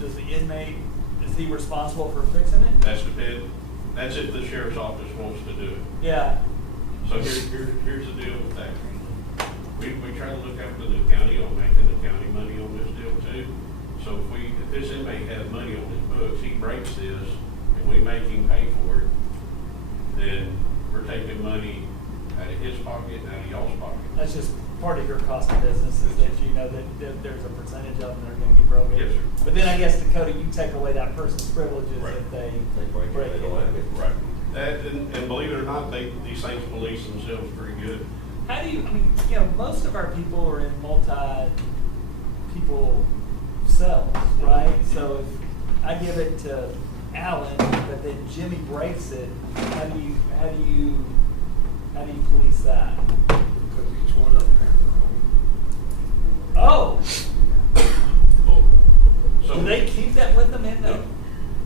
Does the inmate, is he responsible for fixing it? That's that's if the sheriff's office wants to do it. Yeah. So here's the deal with that. We try to look after the county on making the county money on this deal too. So if this inmate has money on his books, he breaks this, and we make him pay for it, then we're taking money out of his pocket and out of y'all's pocket. That's just part of your cost of business, is that you know that there's a percentage of them that are gonna get broken. Yes, sir. But then I guess, Dakota, you take away that person's privileges Right. if they break it, break they don't have it. Right. That, and believe it or not, these things police themselves pretty good. How do you, I mean, you know, most of our people are in multi-people cells, right? So if I give it to Alan, but then Jimmy breaks it, how do you police that? Because each one of them have their own. Oh, So do they keep that with them in there?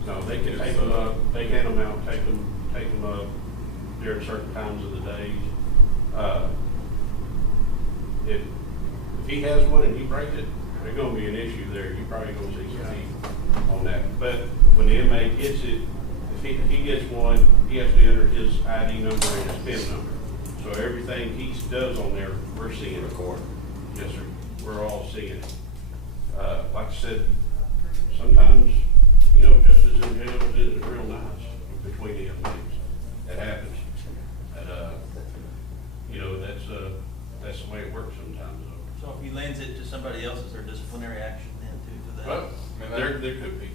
No, they can take them up, they hand them out, take them up during certain times of the days. If he has one and he breaks it, there's gonna be an issue there. You're probably gonna see some heat on that. But when the inmate gets it, if he gets one, he has to enter his ID number and his PIN number. So everything he does on there, we're seeing. Record. Yes, sir. We're all seeing it. Like I said, sometimes, you know, justice in jail isn't real nice between the inmates. That happens. And, you know, that's the way it works sometimes. So if he lends it to somebody else, is there disciplinary action then too for that? Well, I mean, There could be.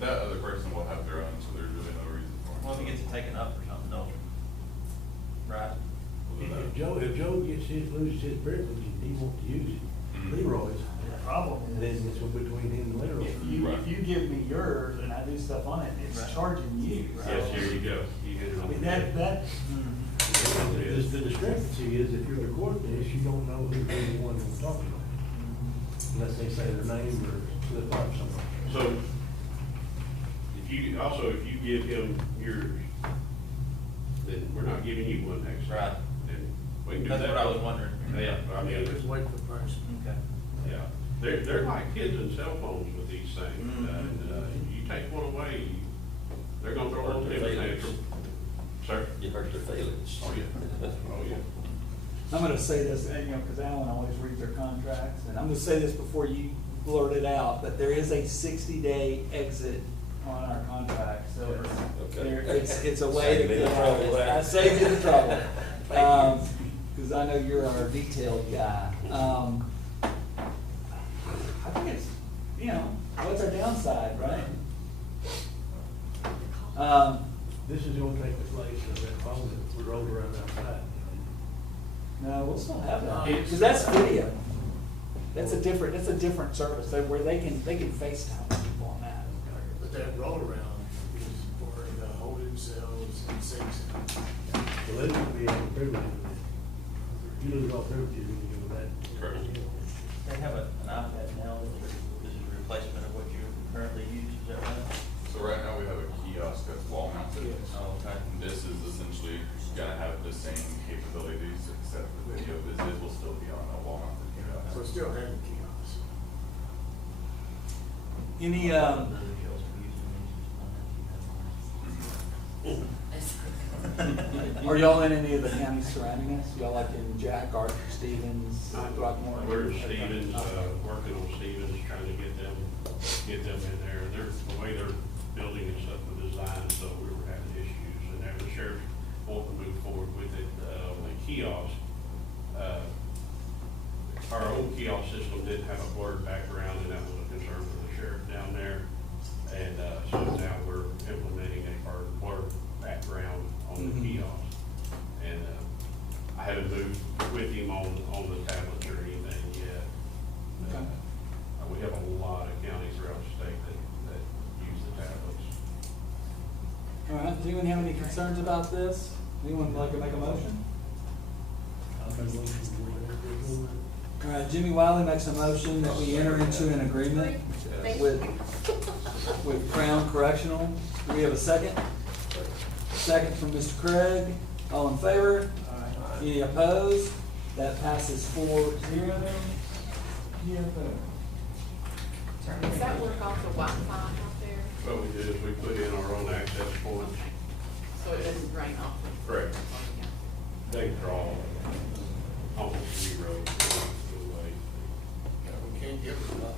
that other person will have their own, so there's really no reason for it. Well, if he gets it taken up or something, no. Right? If Joe loses his privilege and he wants to use it, Leroy's, The problem then is, it's between him and Leroy. if you give me yours and I do stuff on it, it's Right. charging you, right? Yes, here you go. You get it I on mean, the- The discrepancy is if you're recording this, you don't know who's really the one who's talking about it. Unless they say their name or slip up somewhere. So, if you give him yours, then we're not giving you one next time. Right. And we can do that. That's what I was wondering. Yeah, I mean, Just wait for the person. Okay. yeah, they're like kids and cell phones with these things. Mhm. You take one away, they're gonna throw a little Hurt their temper feelings. tantrum. Sir? You hurt their feelings. Oh, yeah. Oh, yeah. I'm gonna say this, and, you know, because Alan always reads their contracts, and I'm gonna say this before you blurt it out, but there is a 60-day exit on our contract, so Okay. it's a way to Saved me get the out. trouble there. I saved you the trouble. Thank you. Because I know you're our detailed guy. I think it's, you know, what's our downside, right? This is gonna take the place of that phone that we rolled around outside. No, we'll still have that, because that's video. That's a different service, where they can FaceTime people on that. But that roll around is for the holding cells and safes. Well, they would be able to privilege it. You lose all privileges when you do that. Correct. They have an iPad now, this is a replacement of what you currently use, is that right? So right now we have a kiosk that's wall mounted. Oh, okay. This is essentially gonna have the same capabilities, except the video visit will still be on a wall mounted kiosk. So still having kiosks. Any, Other jails are using these. Are y'all in any of the counties surrounding us? Y'all like in Jack, Arthur, Stevens, Rockmore? We're in Stevens, working on Stevens, trying to get them in there. The way they're building and stuff was designed, so we were having issues. And now the sheriff won't move forward with it. The kiosk, our old kiosk system didn't have a blurred background, and that was a concern for the sheriff down there. And so now we're implementing a blurred background on the kiosk. And I haven't moved with him on the tablets or anything yet. Okay. We have a lot of counties throughout the state that use the tablets. All right, does anyone have any concerns about this? Anyone like to make a motion? All right, Jimmy Wiley makes a motion that we enter into an agreement with Crown Correctional. Do we have a second? Second from Mr. Craig. All in favor? Any opposed? That passes 4-0. Does that work off the Wi-Fi out there, What we did is we put in our own access points. so it doesn't drain off? Correct. They draw almost zero away. We can't give it enough.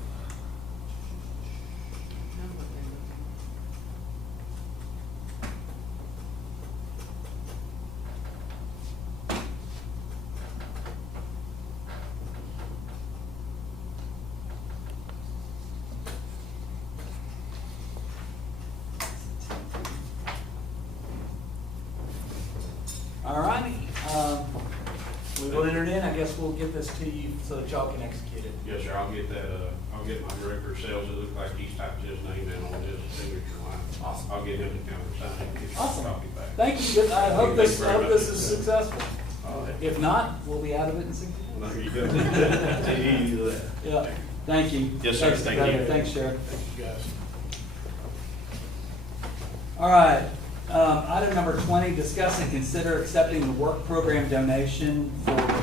All righty. We will enter it in. I guess we'll get this to you so that y'all can execute it. Yes, sir, I'll get that, I'll get my director of sales, it looks like he's typed his name in on his signature line. Awesome. I'll get him to come and sign it and get you a Awesome. copy back. Thank you. I hope Thank you this very much. is successful. If not, we'll be out of it in 60 days. There you go. Take easy with that. Yeah. Thank you. Yes, sir. Thanks, Thank Doug. you. Thanks, Sheriff. Thank you, guys. All right, item number 20, discuss and consider accepting the work program donation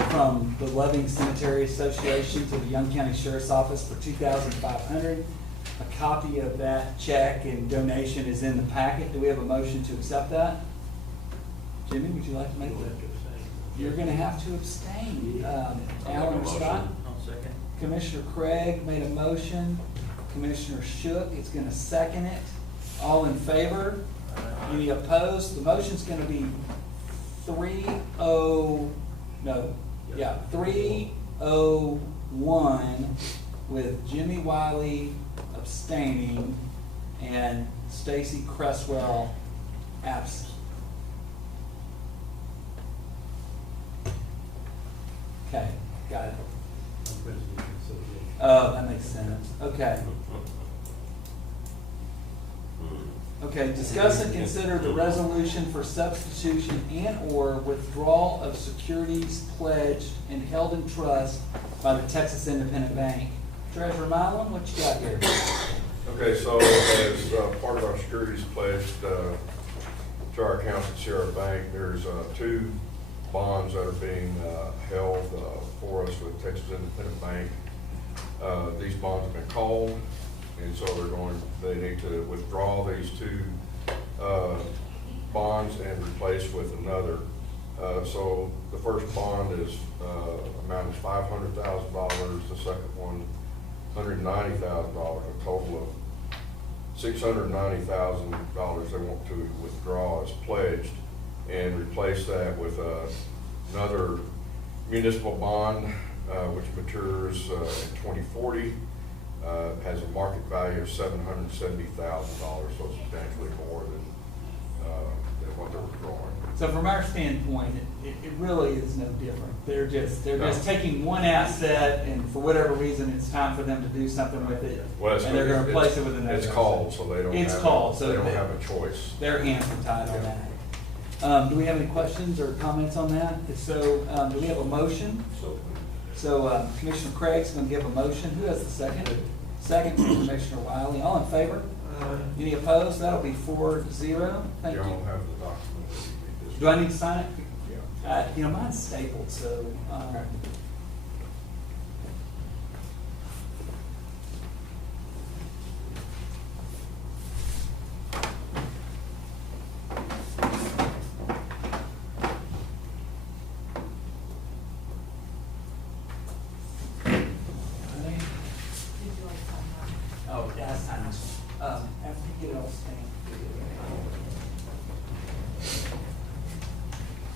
from the Loving Cemetery Association to the Young County Sheriff's Office for $2,500. A copy of that check and donation is in the packet. Do we have a motion to accept that? Jimmy, would you like to make that? You're gonna have to abstain. Alan or Scott? I'll second. Commissioner Craig made a motion. Commissioner Shook is gonna second it. All in favor? Any opposed? The motion's gonna be 301 with Jimmy Wiley abstaining and Stacy Cresswell absent. Okay, got it. Oh, that makes sense. Okay. Okay, discuss and consider the resolution for substitution and/or withdrawal of securities pledged and held in trust by the Texas Independent Bank. Treasurer Mylon, what you got here? Okay, so as part of our securities pledged to our accounts at Sierra Bank, there's two bonds that are being held for us with Texas Independent Bank. These bonds have been called, and so they need to withdraw these two bonds and replace with another. So the first bond is amount is $500,000. The second one, $190,000. A total of $690,000 they want to withdraw as pledged and replace that with another municipal bond which matures in 2040. Has a market value of $770,000, so substantially more than what they're withdrawing. So from our standpoint, it really is no different. They're just taking one asset, and for whatever reason, it's time for them to do something with it, Well, and they're going to replace it with another. It's called, so they don't. It's have called, a, so they don't have a choice. Their hands are tied on that. Do we have any questions or comments on that? If so, do we have a motion? So Commissioner Craig's going to give a motion. Who has the second? Second from Commissioner Wiley. All in favor? Any opposed? That'll be 4-0. Thank you. Y'all have the document. Do I need to sign it? You know, mine's stapled, so.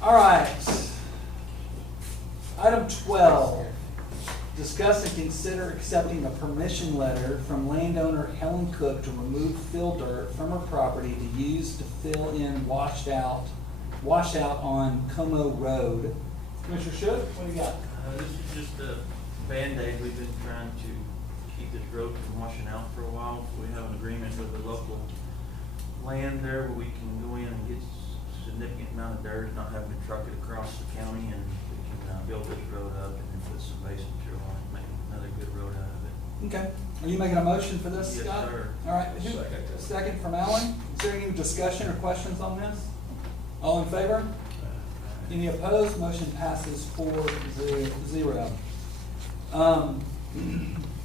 All right. Item 12, discuss and consider accepting a permission letter from landowner Helen Cook to remove fill dirt from her property to use to fill in washout on Como Road. Commissioner Shook, what do you got? This is just a Band-Aid. We've been trying to keep this road from washing out for a while. So we have an agreement with the local land there where we can go in and get significant amount of dirt, not having to truck it across the county, and we can build this road up and then put some base material on it, make another good road out of it. Okay. Are you making a motion for this, Yes, Scott? sir. All right. Second. Second from Alan. Is there any discussion or questions on this? All in favor? Any opposed? Motion passes 4-0.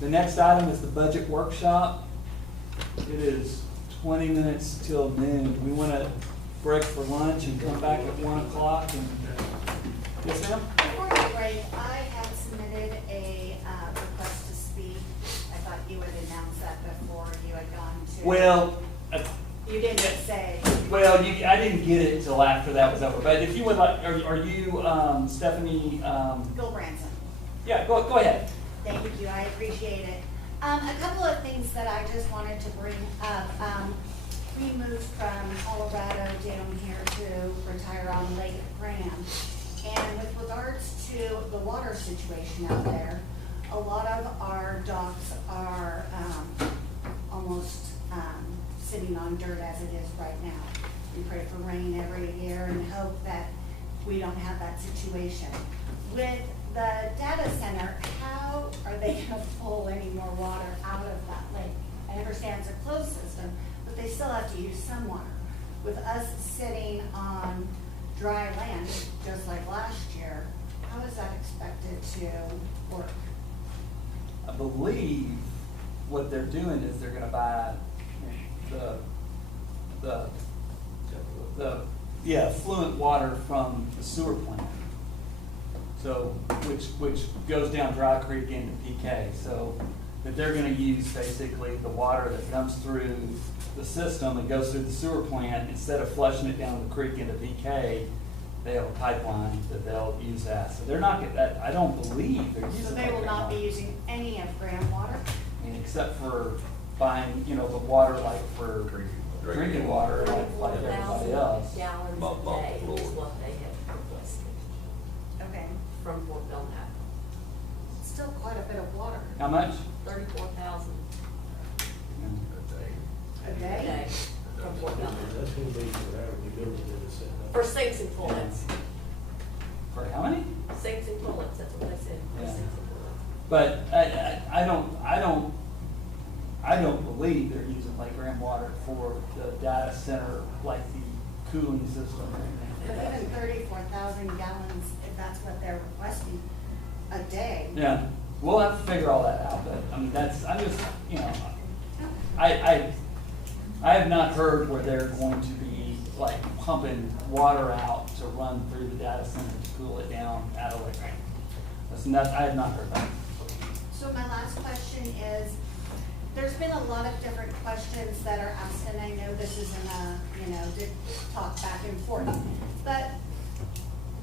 The next item is the budget workshop. It is 20 minutes till noon. Do we want to break for lunch and come back at 1 o'clock? Yes, ma'am? Before you break, I had submitted a request to speak. I thought you would announce that before you had gone to. Well, You didn't say. I didn't get it till after that was over. But if you would like, are you Stephanie? Bill Branson. Yeah, go ahead. Thank you, I appreciate it. A couple of things that I just wanted to bring up. We moved from Colorado down here to retire on Lake Graham. And with regards to the water situation out there, a lot of our docks are almost sitting on dirt as it is right now. We pray for rain every year and hope that we don't have that situation. With the data center, how are they gonna pull any more water out of that lake? I understand it's a closed system, but they still have to use some water. With us sitting on dry land, just like last year, how is that expected to work? I believe what they're doing is they're gonna buy the affluent water from the sewer plant. So, which goes down Dry Creek into PK. So, that they're gonna use basically the water that comes through the system and goes through the sewer plant, instead of flushing it down the creek into PK, they have a pipeline that they'll use that. So they're not, I don't believe they're using. So they will not be using any of Graham water? I mean, except for buying, the water like for drinking water, like everybody else. Gallons a day is what they have requested Okay, from Fort Belknap. still quite a bit of water. How much? 34,000 A a day? day from Fort Belknap. That's gonna be whatever we build it in the center. For sinks and toilets. For how many? Sinks and toilets, that's what they said, for Yeah. sinks and toilets. But I don't believe they're using Lake Graham water for the data center, like the cooling system or anything But like that. even 34,000 gallons, if that's what they're requesting a day. Yeah, we'll have to figure all that out, but, I mean, I'm just, I have not heard where they're going to be, like, pumping water out to run through the data center to cool it down out of Lake Graham. I have not heard that. So my last question is, there's been a lot of different questions that are asked, and I know this isn't to talk back and forth, but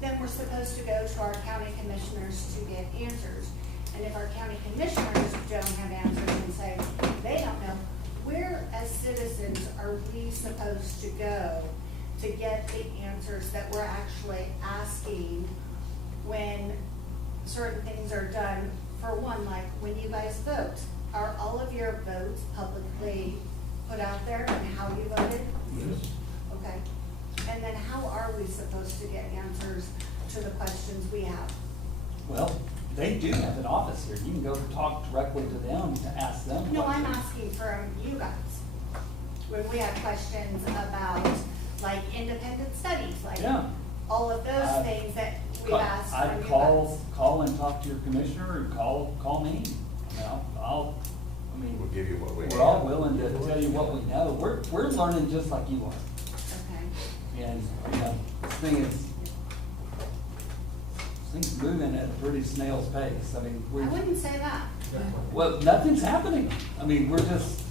then we're supposed to go to our county commissioners to get answers. And if our county commissioners don't have answers and say they don't know, where as citizens are we supposed to go to get the answers that we're actually asking when certain things are done? For one, like when you guys vote, are all of your votes publicly put out there and how you voted? Yes. Okay. And then how are we supposed to get answers to the questions we have? Well, they do have an office here. You can go talk directly to them to ask them. No, I'm questions. asking from you guys. When we have questions about like independent studies, like Yeah. all of those I'd things that we've asked from I'd you call guys. and talk to your commissioner, or call me. We'll give you what we We're all willing to tell you what we know. We're learning just like you are. Okay. And, this thing's moving at a pretty snail's pace. I mean, I wouldn't say that. well, nothing's happening. I mean, we've There's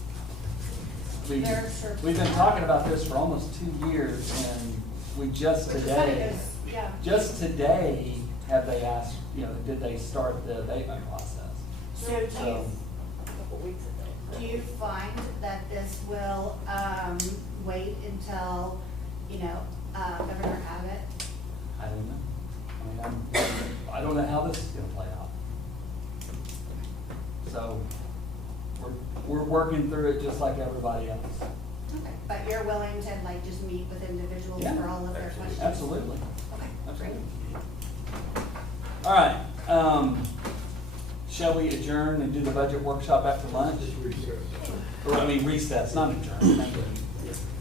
certain- been talking about this for almost 2 years, and we just Which is what it today, is. Yeah. Just today, have they asked, did they start the abatement process? So do you, Couple weeks ago. do you find that this will, wait until, Governor Abbott? I don't know. I don't know how this is gonna play out. So, we're working through it just like everybody else. Okay. But you're willing to like just meet with individuals Yeah. for all of their questions? Absolutely. Okay, great. Absolutely. All right, shall we adjourn and do the budget workshop after lunch? Recess, not adjourn, thank you.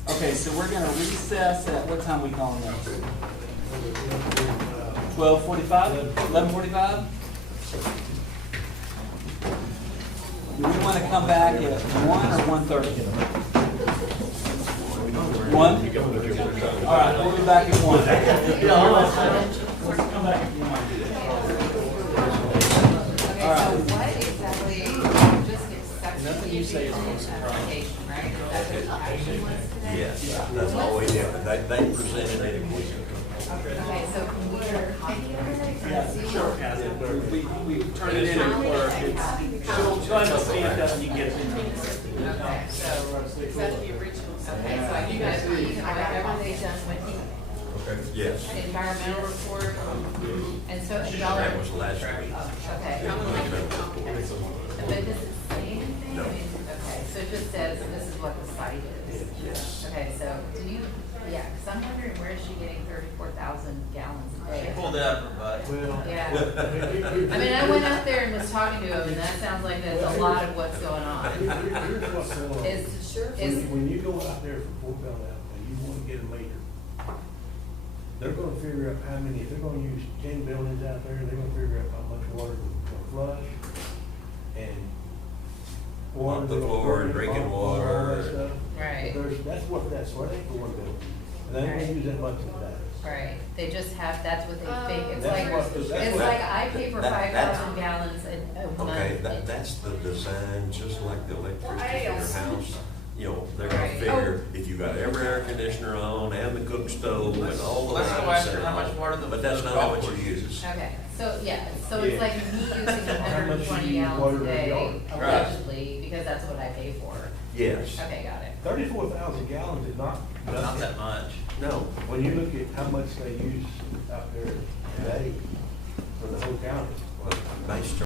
Okay, so we're gonna recess at, what time we calling this? 12:45, 11:45? Do we wanna come back at 1 or 1:30? 1? All right, we'll be back at 1. Come back if you want. All right. So what exactly, just accepting Nothing you say is the no surprise. application, right? Is that what the application was today? Yes, that's all we did, but they presented it again. Okay, so can we get a copy of it? Yeah, sure. We turn it in to the clerk. She'll have a stamp up and you get it in. Okay, so, is that the original? Okay, so you guys, whatever they done with Okay. Yes. the environmental report, and so y'all. That was last week. Okay. But does it say anything? No. Okay, so it just says this is what the site is? Yes. Okay, so do you, yeah, because I'm wondering where is she getting 34,000 gallons a day? Pulled it out of her butt. Well. Yeah. I mean, I went out there and was talking to him, and that sounds like there's a lot of what's going on. Here's what's going on. Is, When you go out there for Fort Bell and you want to get a meter, they're gonna figure out how many, if they're gonna use 10 buildings out there, they're gonna figure out how much water to flush and water. Pump the they're gonna floor and put in, drinking pump, all that water. stuff. Right. But that's what they for one building. And they Right. don't use that much of that. right, they just have, that's what they think, it's That's like, what- that's it's what- like I pay for that- 5,000 gallons a month. Okay, that's the design, just like the electricity in your house. They're gonna Right. figure, if you got every air conditioner on and the cook stove and all the Let's go lights after and how all, much water the- but that's the not how golf much you course use. Okay, so, yeah, so it's like me using 120 use gallons water a in day your yard. allegedly, because that's what I pay for. Yes. Okay, got it. 34,000 gallons is not. Not that much. No. When you look at how much they use out there today for the whole county. Well, nice